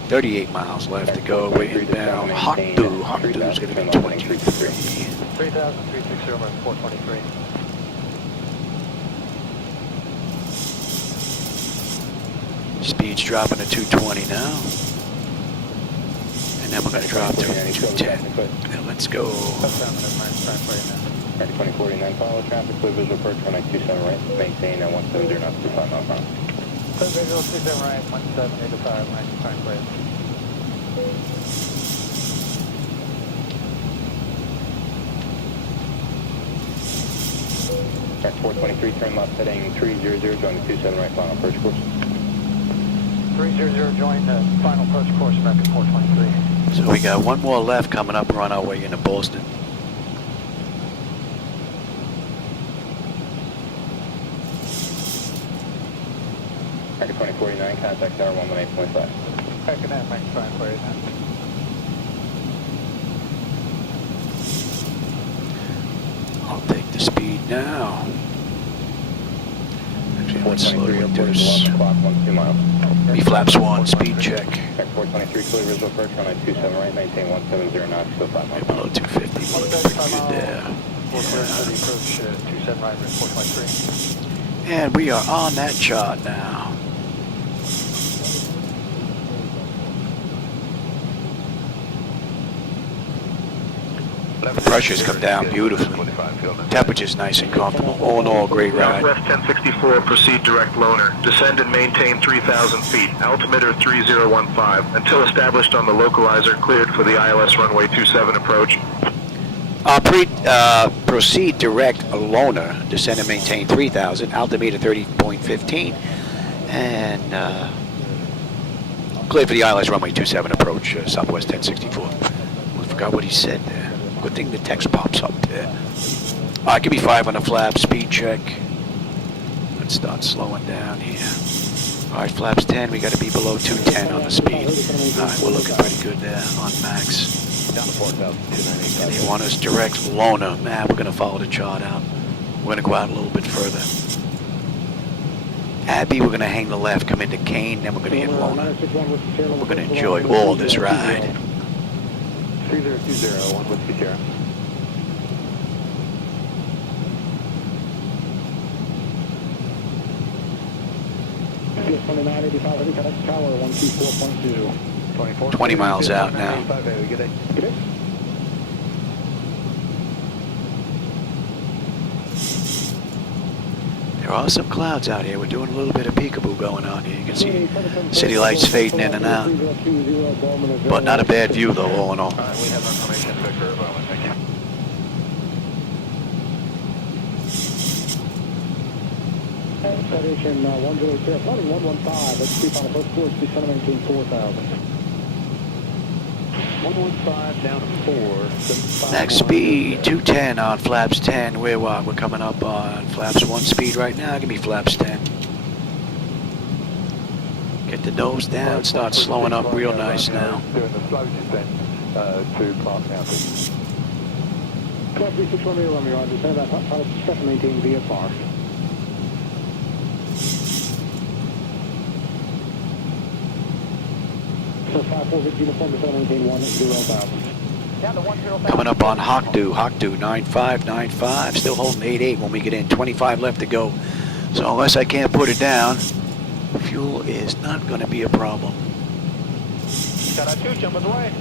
38 miles left to go. We're inbound. Hockdu. Hockdu's going to be 23. 3,360, American 423. Speed's dropping to 220 now. And then we're going to drop to 210. And let's go. 2049, follow traffic, clear visual approach, runway 27 right, maintain at 170 knots, 25 miles per hour. Clear visual 27 right, 1785, 95 right. At 423, turn left, heading 300, join the 27 right, final approach course. 300, join the final approach course, American 423. So we got one more left coming up. We're on our way into Boston. American 2049, contact tower 118.5. American 2049. I'll take the speed now. Actually, let's slow reduce. B flaps 1, speed check. 423, clear visual approach, runway 27 right, maintain 170 knots, still 5 miles. Below 250, we're looking pretty good there. Approach 27 right, 423. And we are on that chart now. The pressure's come down beautifully. Temperature's nice and comfortable. All in all, great ride. Southwest 1064, proceed direct loaner. Descend and maintain 3,000 feet. Altimeter 3015. Until established on the localizer, cleared for the ILS runway 27 approach. Proceed direct loaner. Descend and maintain 3,000. Altimeter 30.15. And cleared for the ILS runway 27 approach. Southwest 1064. I forgot what he said there. Good thing the text pops up there. All right, give me 5 on the flap, speed check. Let's start slowing down here. All right, flaps 10, we got to be below 210 on the speed. All right, we're looking pretty good there on max. And they want us direct loaner. Man, we're going to follow the chart out. We're going to go out a little bit further. Abbey, we're going to hang the left, come into Kane, then we're going to hit loaner. We're going to enjoy all this ride. 3020, 1 with Sierra. CS 2985, heavy contact tower 124.2. 20 miles out now. Good day. There are some clouds out here. We're doing a little bit of peekaboo going on here. You can see city lights fading in and out. But not a bad view though, all in all. We have information, Victor. Thank you. Citation 103, flight 115. Let's keep on the first course, descend and maintain 4,000. 115 down to 4. Max speed 210 on flaps 10. We're coming up on flaps 1 speed right now. Give me flaps 10. Get the nose down, start slowing up real nice now. Doing the slow descent to Clark County. Clark 361 Romeo, Roger. Send that pilot discuss and maintain VFR. So 5450 uniform, descend and maintain 10,000. Coming up on Hawkdew 9595, still holding 88 when we get in, 25 left to go. So unless I can't put it down, fuel is not going to be a problem. Got our 2 jumping away.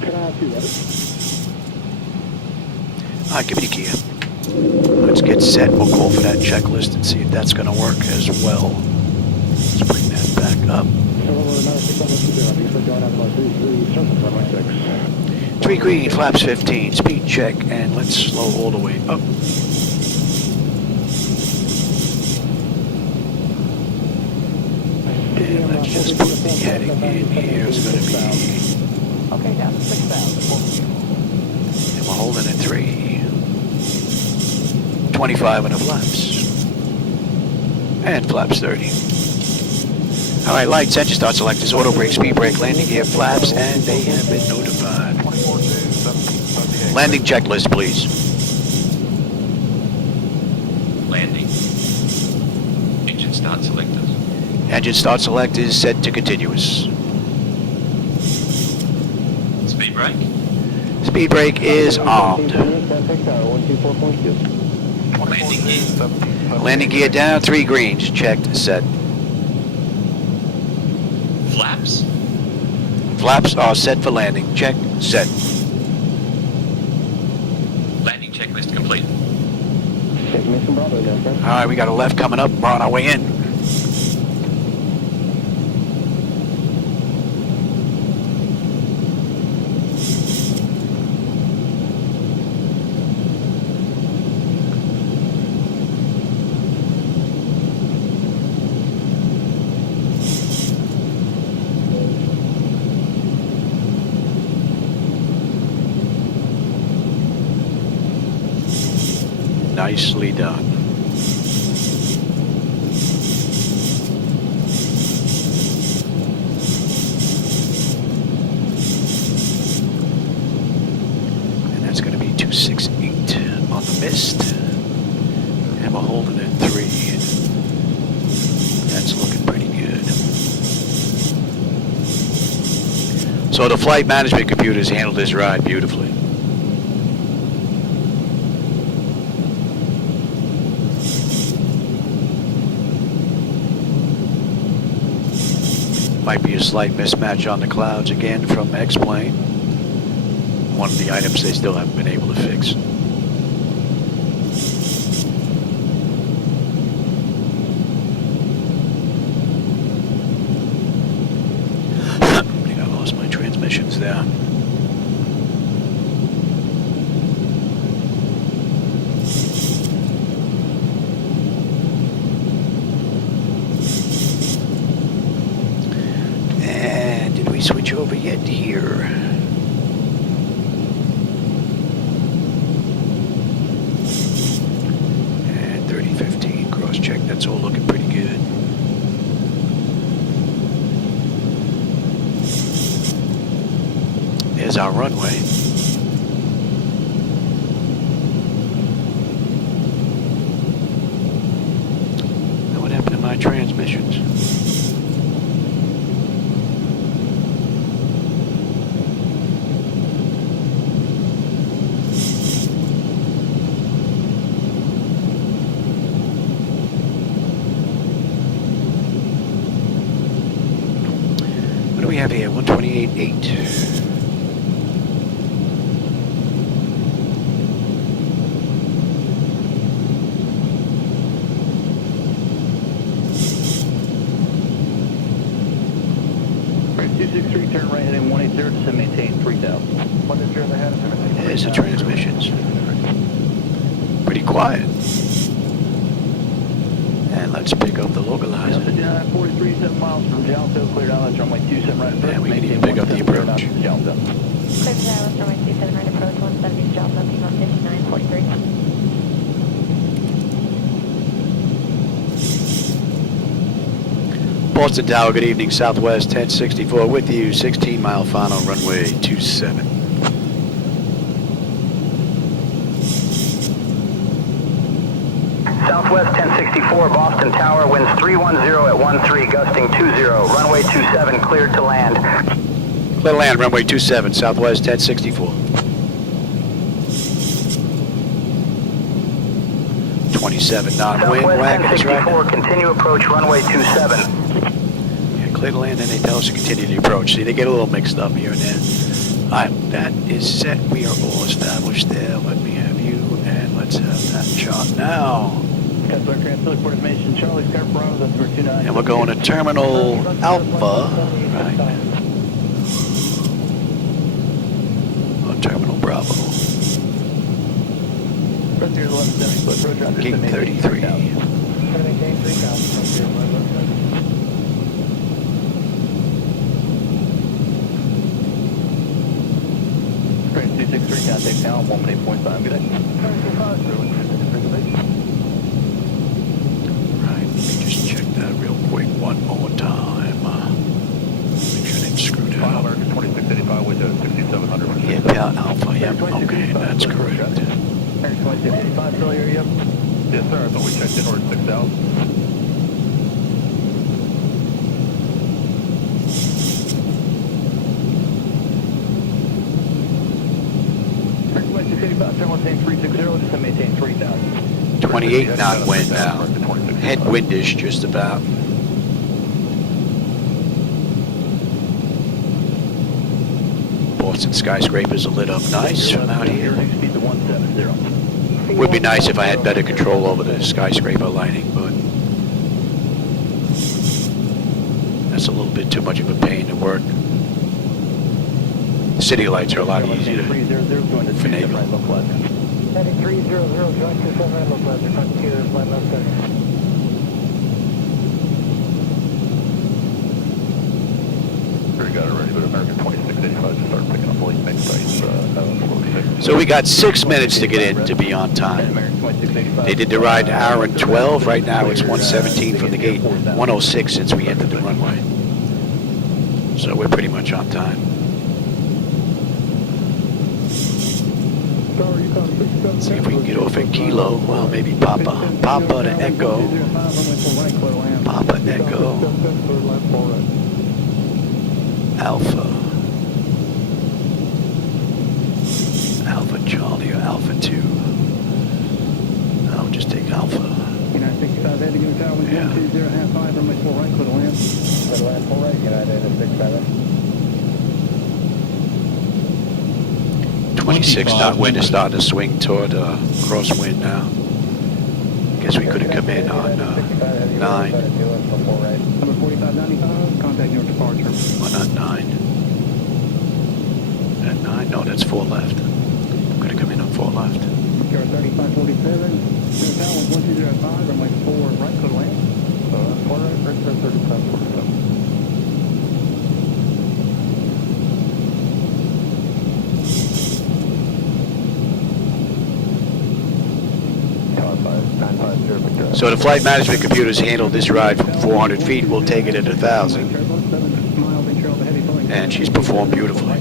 Can I have 2, ready? All right, give me the gear. Let's get set. We'll call for that checklist and see if that's going to work as well. Let's bring that back up. 3 green, flaps 15, speed check, and let's slow all the way up. And let's just put the heading in here. It's going to be... Okay, down to 6,000. And we're holding at 3. 25 on the flaps. And flaps 30. All right, lights, engine start selectors, auto brake, speed brake, landing gear, flaps, and they have been notified. Landing checklist, please. Landing. Engine start selectors. Engine start select is set to continuous. Speed brake. Speed brake is armed. Landing gear. Landing gear down, 3 greens, checked, set. flaps. Flaps are set for landing. Check. Set. Landing checklist complete. Mission Bravo, go, sir. All right, we got a left coming up. We're on our way in. Nicely done. And that's going to be 268 on the mist. And we're holding at 3. That's looking pretty good. So the flight management computers handled this ride beautifully. Might be a slight mismatch on the clouds again from X-Plane. One of the items they still haven't been able to fix. I think I lost my transmissions there. Switch over yet here. And 3015 cross check. That's all looking pretty good. There's our runway. Now what happened to my transmissions? We have here 128.8. Right, 263, turn right heading 180 to maintain 3,000. 180 ahead. There's the transmissions. Pretty quiet. And let's pick up the localizer. 43, 7 miles from Jalto, cleared islands, runway 27 right approach. And we can even pick up the approach. Clear to islands, runway 27 right approach, 170 Jalto, P-Mount 5943. Boston Tower, good evening. Southwest 1064 with you. 16-mile final, runway 27. Southwest 1064, Boston Tower, winds 310 at 13, gusting 20, runway 27, cleared to land. Clear to land, runway 27, Southwest 1064. 27 knot wind, wagon is right. 1064, continue approach, runway 27. Yeah, clear to land, and they tell us to continue the approach. See, they get a little mixed up here and there. All right, that is set. We are all established there. Let me have you, and let's have that shot now. And we're going to Terminal Alpha, right? Or Terminal Bravo. Gate 33. Train 263, contact now, 118.5, good day. Just check that real quick one more time. Make sure I didn't screw that up. 2685 with 6700. Yeah, Pal Alpha, yep, okay, that's correct. 2685, still here, yep. Yes, sir. I thought we checked in order 6,000. Just to maintain 3,000. 28 knot wind now. Headwindish just about. Boston skyscrapers are lit up nice from out here. Would be nice if I had better control over the skyscraper lighting, but that's a little bit too much of a pain to work. The city lights are a lot easier to finagle. Heading 300, join 27 right localizer, frontier, flight left center. We got it ready, but American 2685 to start picking up late midsights. So we got 6 minutes to get in to be on time. They did the ride an hour and 12. Right now it's 1:17 from the gate, 1:06 since we entered the runway. So we're pretty much on time. See if we can get off at Kilo. Well, maybe Papa to Echo. Papa Echo. Alpha. Alpha Charlie or Alpha 2. I'll just take Alpha. United 65 heading to tower, 120.5, runway 4 right, clear to land. Clear to land 4 right, United 65. 26 knot wind is starting to swing toward crosswind now. Guess we could have come in on 9. Number 4595, contact your departure. Why not 9? At 9? No, that's 4 left. Could have come in on 4 left. Sierra 3547, clear tower, 1205, runway 4 right, clear to land. 4 right, first 3547. So the flight management computers handled this ride from 400 feet. We'll take it at 1,000. And she's performed beautifully.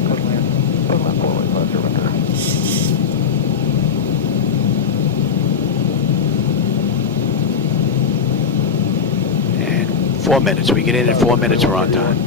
And 4 minutes. We get in 4 minutes, we're on time.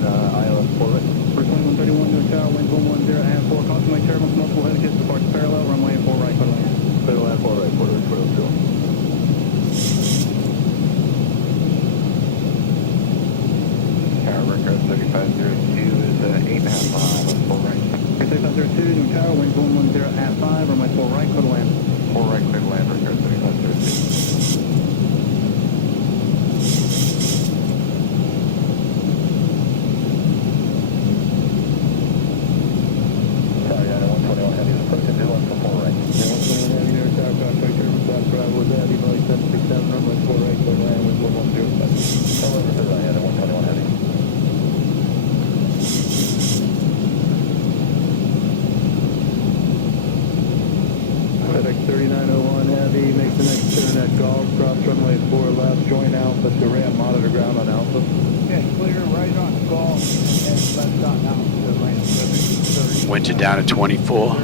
Winds are down at 24.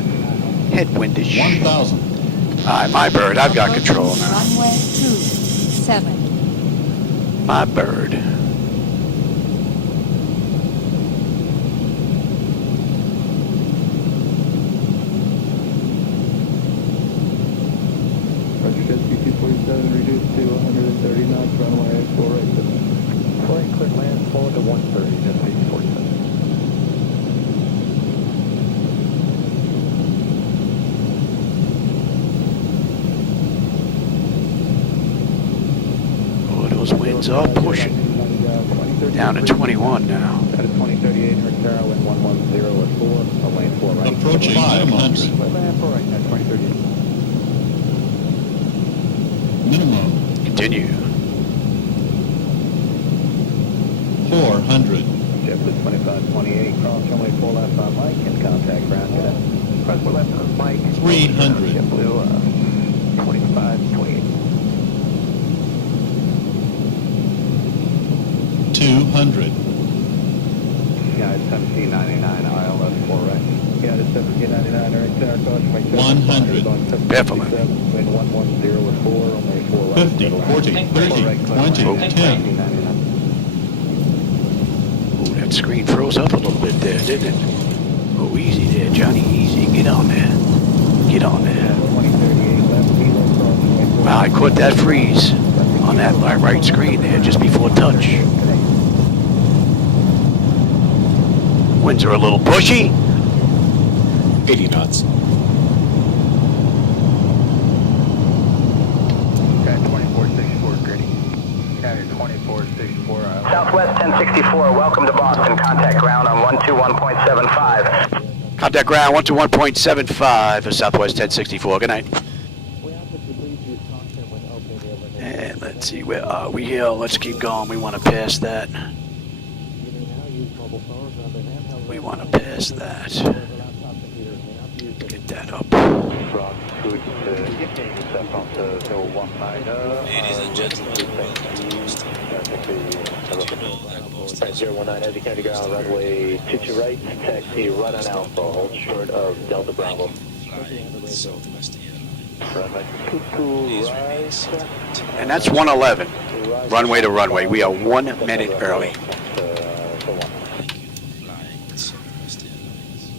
Headwindish. 1,000. Alright, my bird. I've got control now. Runway 27. My bird. Reduced to 130 knots, runway 4 right. Flight clear land, forward to 130, just 47. Those winds are pushing. Down to 21 now. At a 2038, Ricardo, wind 110 at 4, a lane 4 right. Approaching 500. Land 4 right, at 2038. Minimum. Continue. 400. JetBlue 2528, cross runway 4 left on Mike, and contact ground cadet. Press 4 left on Mike. 300. JetBlue 2528. 200. Yeah, it's 1799, ILS 4 right. Yeah, it's 1799, right there, caution, Mike. 100. Careful, Wind 110 with 4, only 4 left. 50, 40, 30, 20, 10. Ooh, that screen froze up a little bit there, didn't it? Oh, easy there, Johnny, easy. Get on there. Get on there. Wow, I caught that freeze on that right screen there just before touch. Winds are a little pushy. 80 knots. Okay, 2464 gritty. Okay, 2464. Southwest 1064, welcome to Boston. Contact ground on 121.75. Contact ground 121.75 for Southwest 1064. Good night. And let's see, where are we here? Let's keep going. We want to pass that. We want to pass that. Get that up. Ladies and gentlemen, At 019, heavy county ground, runway 22 right, taxi right on Alpha, hold short of Delta Bravo. flying with Southwest Airlines. Runway 22 right. And that's 111. Runway to runway. We are 1 minute early. Thank you for flying with Southwest Airlines.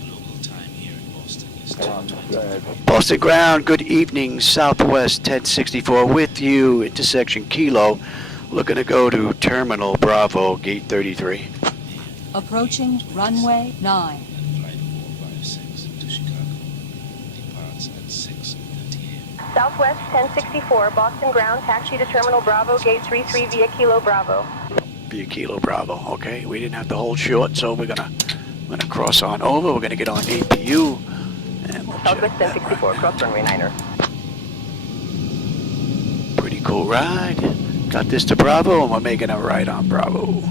The local time here in Boston is 10:20. Boston ground, good evening. Southwest 1064 with you. Intersection Kilo. Looking to go to Terminal Bravo, Gate 33. Approaching runway 9. Flight 456 to Chicago departs at 6:30 a.m. Southwest 1064, Boston ground, taxi to Terminal Bravo, Gate 33 via Kilo Bravo. Via Kilo Bravo. Okay, we didn't have to hold short, so we're gonna cross on over. We're gonna get on APU. And we'll Southwest check that 1064, cross runway 9er. Pretty cool ride. Got this to Bravo, and we're making a right on Bravo.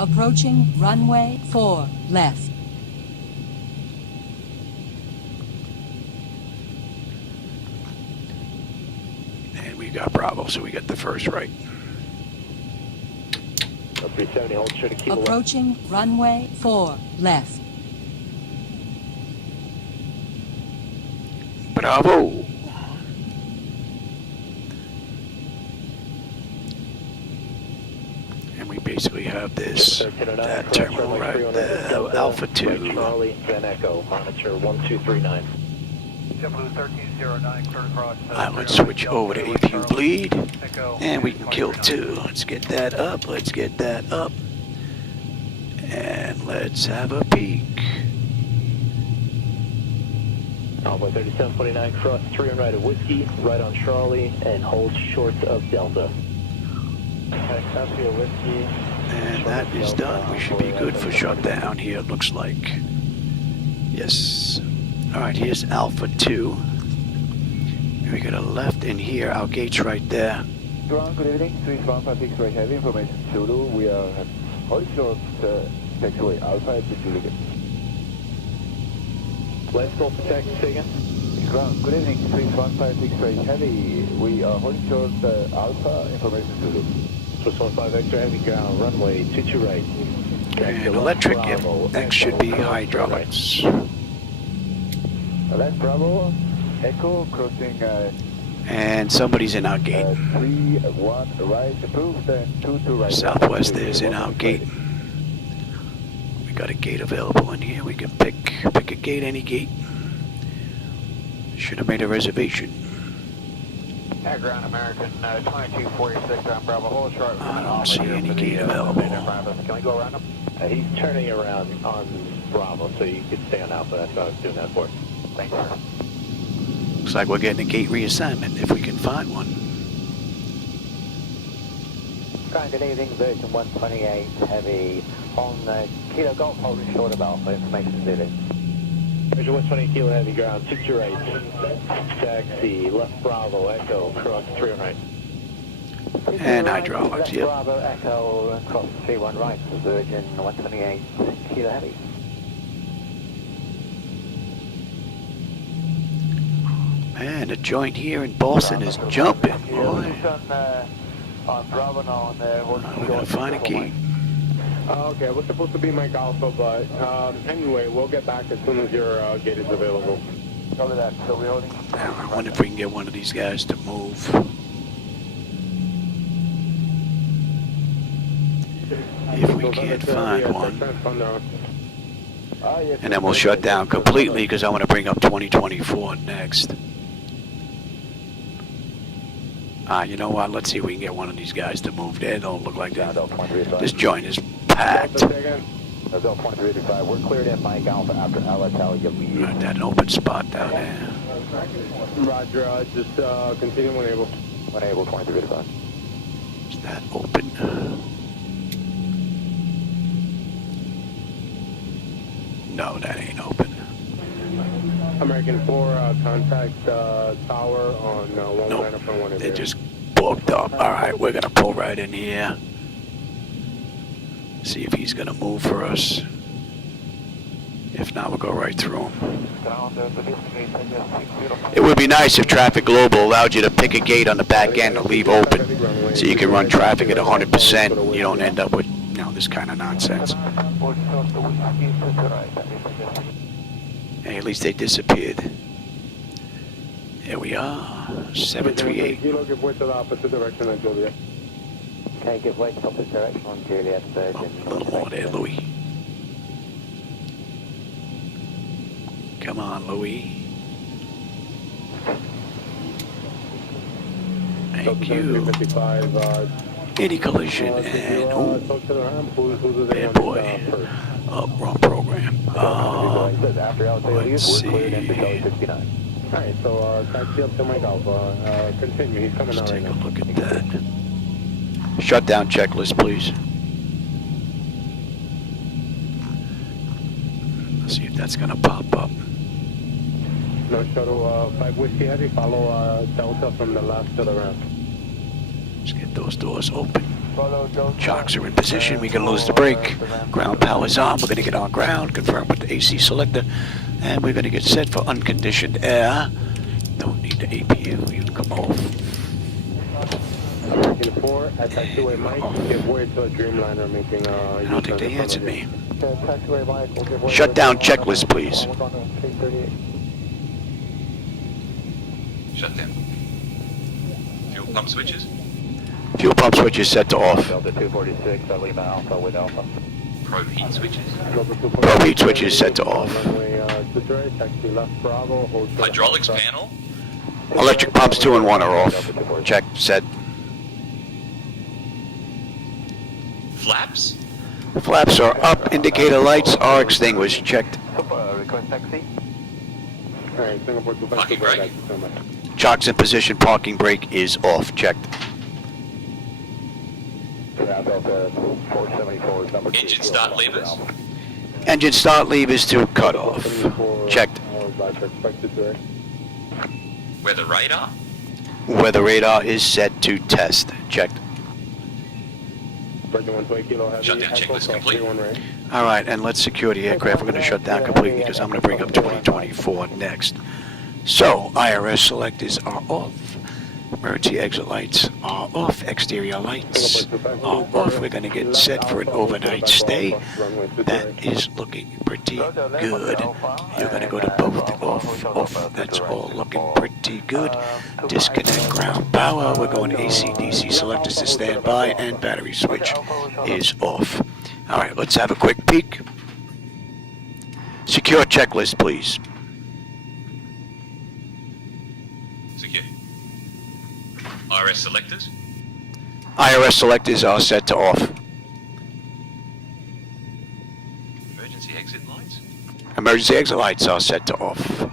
Approaching runway 4 left. And we got Bravo, so we got the first right. 370, hold short of Kilo. Approaching runway 4 left. Bravo. And we basically have this, that terminal right there, Alpha 2. Charlie, then Echo, monitor 1239. Alright, let's switch over to APU bleed, and we can kill 2. Let's get that up, let's get that up, and let's have a peek. Alpha 3749, cross 3 on right of Whiskey, right on Charlie, and hold short of Delta. Okay, copy of Whiskey. And that is done. We should be good for shutdown here, it looks like. Yes. Alright, here's Alpha 2. We got a left in here, our gate's right there. Ground, good evening. 3156 right heavy information Zulu. We are holding short taxiway Alpha at the Juliet. Let's go for taxi again. Ground, good evening. 3156 right heavy. We are holding short Alpha information Zulu. Swiss 15 extra heavy ground, runway 22 right. And electric, yep, X should be hydraulics. Left Bravo, Echo, crossing And somebody's in our gate. 3-1 right, approved, and 2-2 right. Southwest is in our gate. We got a gate available in here. We can pick a gate, any gate. Should have made a reservation. Ground American 2246 on Bravo, hold short. I don't see any gate available. Can we go around him? He's turning around on Bravo, so you could stay on Alpha. That's what I was doing that for. Thanks, sir. Looks like we're getting a gate reassignment if we can find one. Ground, good evening, version 128 heavy on Kilo Golf, holding short of Alpha, information Zulu. Version 120 Kilo heavy ground, 6 right. Taxi, left Bravo, Echo, cross 3 on right. And hydraulics, Left yep. Bravo, Echo, cross 3-1 right, Virgin 128 Kilo heavy. Man, the joint here in Boston is jumping, boy. On Bravo now on the We're gonna find a gate. Okay, we're supposed to be Mike Alpha, but anyway, we'll get back as soon as your gate is available. Cover that, so we're holding. I wonder if we can get one of these guys to move. If we can't find one. And then we'll shut down completely because I want to bring up 2024 next. You know what? Let's see if we can get one of these guys to move. They don't look like that. This joint is packed. Bell 2385, we're cleared in Mike Alpha after LS Alley lead. Right, that open spot down there. Roger, just continue when able. When able, 2385. Is that open? No, that ain't open. American 4, contact tower on 119.1. They just booked up. Alright, we're gonna pull right in here. See if he's gonna move for us. If not, we'll go right through him. It would be nice if Traffic Global allowed you to pick a gate on the back end to leave open, so you can run traffic at 100%. You don't end up with, you know, this kind of nonsense. Hey, at least they disappeared. There we are. 738. Kilo, give way to the opposite direction on Juliet. Okay, give way to the opposite direction on Juliet. A little more there, Louis. Come on, Louis. Thank you. Any collision and bad boy. Wrong program. Let's see. Alright, so taxi up to Mike Alpha. Continue, he's coming out right now. Take a look at that. Shutdown checklist, please. Let's see if that's gonna pop up. No shuttle 5 Whiskey Heavy, follow Delta from the left to the ramp. Let's get those doors open. Chocks are in position. We can lose the brake. Ground power's on. We're going to get on ground, confirm with the AC selector, and we're going to get set for unconditioned air. Don't need the APU. You can come off. American 4, at taxiway Mike, give way to a Dreamliner making I don't think they answered me. Shutdown checklist, please. Shut down. Fuel pump switches. Fuel pump switch is set to off. Delta 246, Lima Alpha with Alpha. Probe heat switches. Probe heat switch is set to off. Hydraulics panel. Electric pumps 2 and 1 are off. Check, set. Flaps. Flaps are up. Indicator lights are extinguished. Checked. Request taxi. Alright, Singapore 252, Parking brake. thank you so much. Chocks in position. Parking brake is off. Checked. Engine start levers. Engine start levers to cut off. Checked. Weather radar. Weather radar is set to test. Checked. Shutdown checklist complete. Alright, and let's secure the aircraft. We're going to shut down completely because I'm going to bring up 2024 next. So, IRS selectors are off. Emergency exit lights are off. Exterior lights are off. We're going to get set for an overnight stay. That is looking pretty good. You're going to go to both off. That's all looking pretty good. Disconnect ground power. We're going AC/DC selectors to stand by, and battery switch is off. All right, let's have a quick peek. Secure checklist, please. Secure. IRS selectors. IRS selectors are set to off. Emergency exit lights. Emergency exit lights are set to off.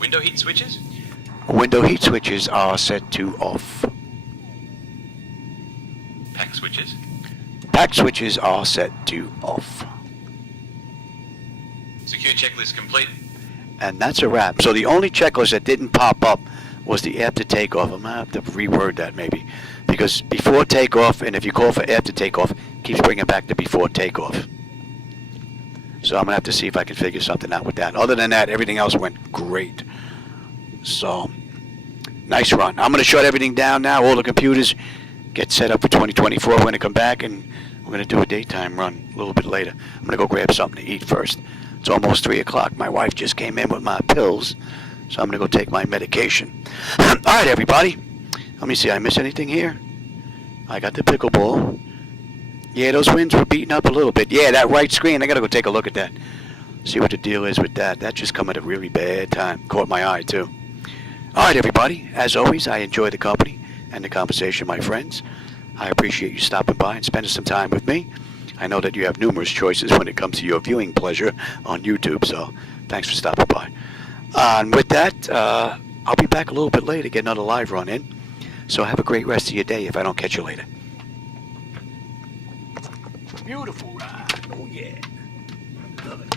Window heat switches. Window heat switches are set to off. Pack switches. Pack switches are set to off. Secure checklist complete. And that's a wrap. So the only checklist that didn't pop up was the after takeoff. I'm going to have to reword that maybe. Because before takeoff, and if you call for after takeoff, it keeps bringing it back to before takeoff. So I'm going to have to see if I can figure something out with that. Other than that, everything else went great. So, nice run. I'm going to shut everything down now. All the computers get set up for 2024. We're going to come back and we're going to do a daytime run a little bit later. I'm going to go grab something to eat first. It's almost 3 o'clock. My wife just came in with my pills, so I'm going to go take my medication. All right, everybody. Let me see. I miss anything here? I got the pickleball. Yeah, those winds were beating up a little bit. Yeah, that right screen. I got to go take a look at that. See what the deal is with that. That just come at a really bad time. Caught my eye, too. All right, everybody. As always, I enjoy the company and the conversation, my friends. I appreciate you stopping by and spending some time with me. I know that you have numerous choices when it comes to your viewing pleasure on YouTube, so thanks for stopping by. And with that, I'll be back a little bit later to get another live run in. So have a great rest of your day if I don't catch you later. Beautiful ride. Oh, yeah. Love it.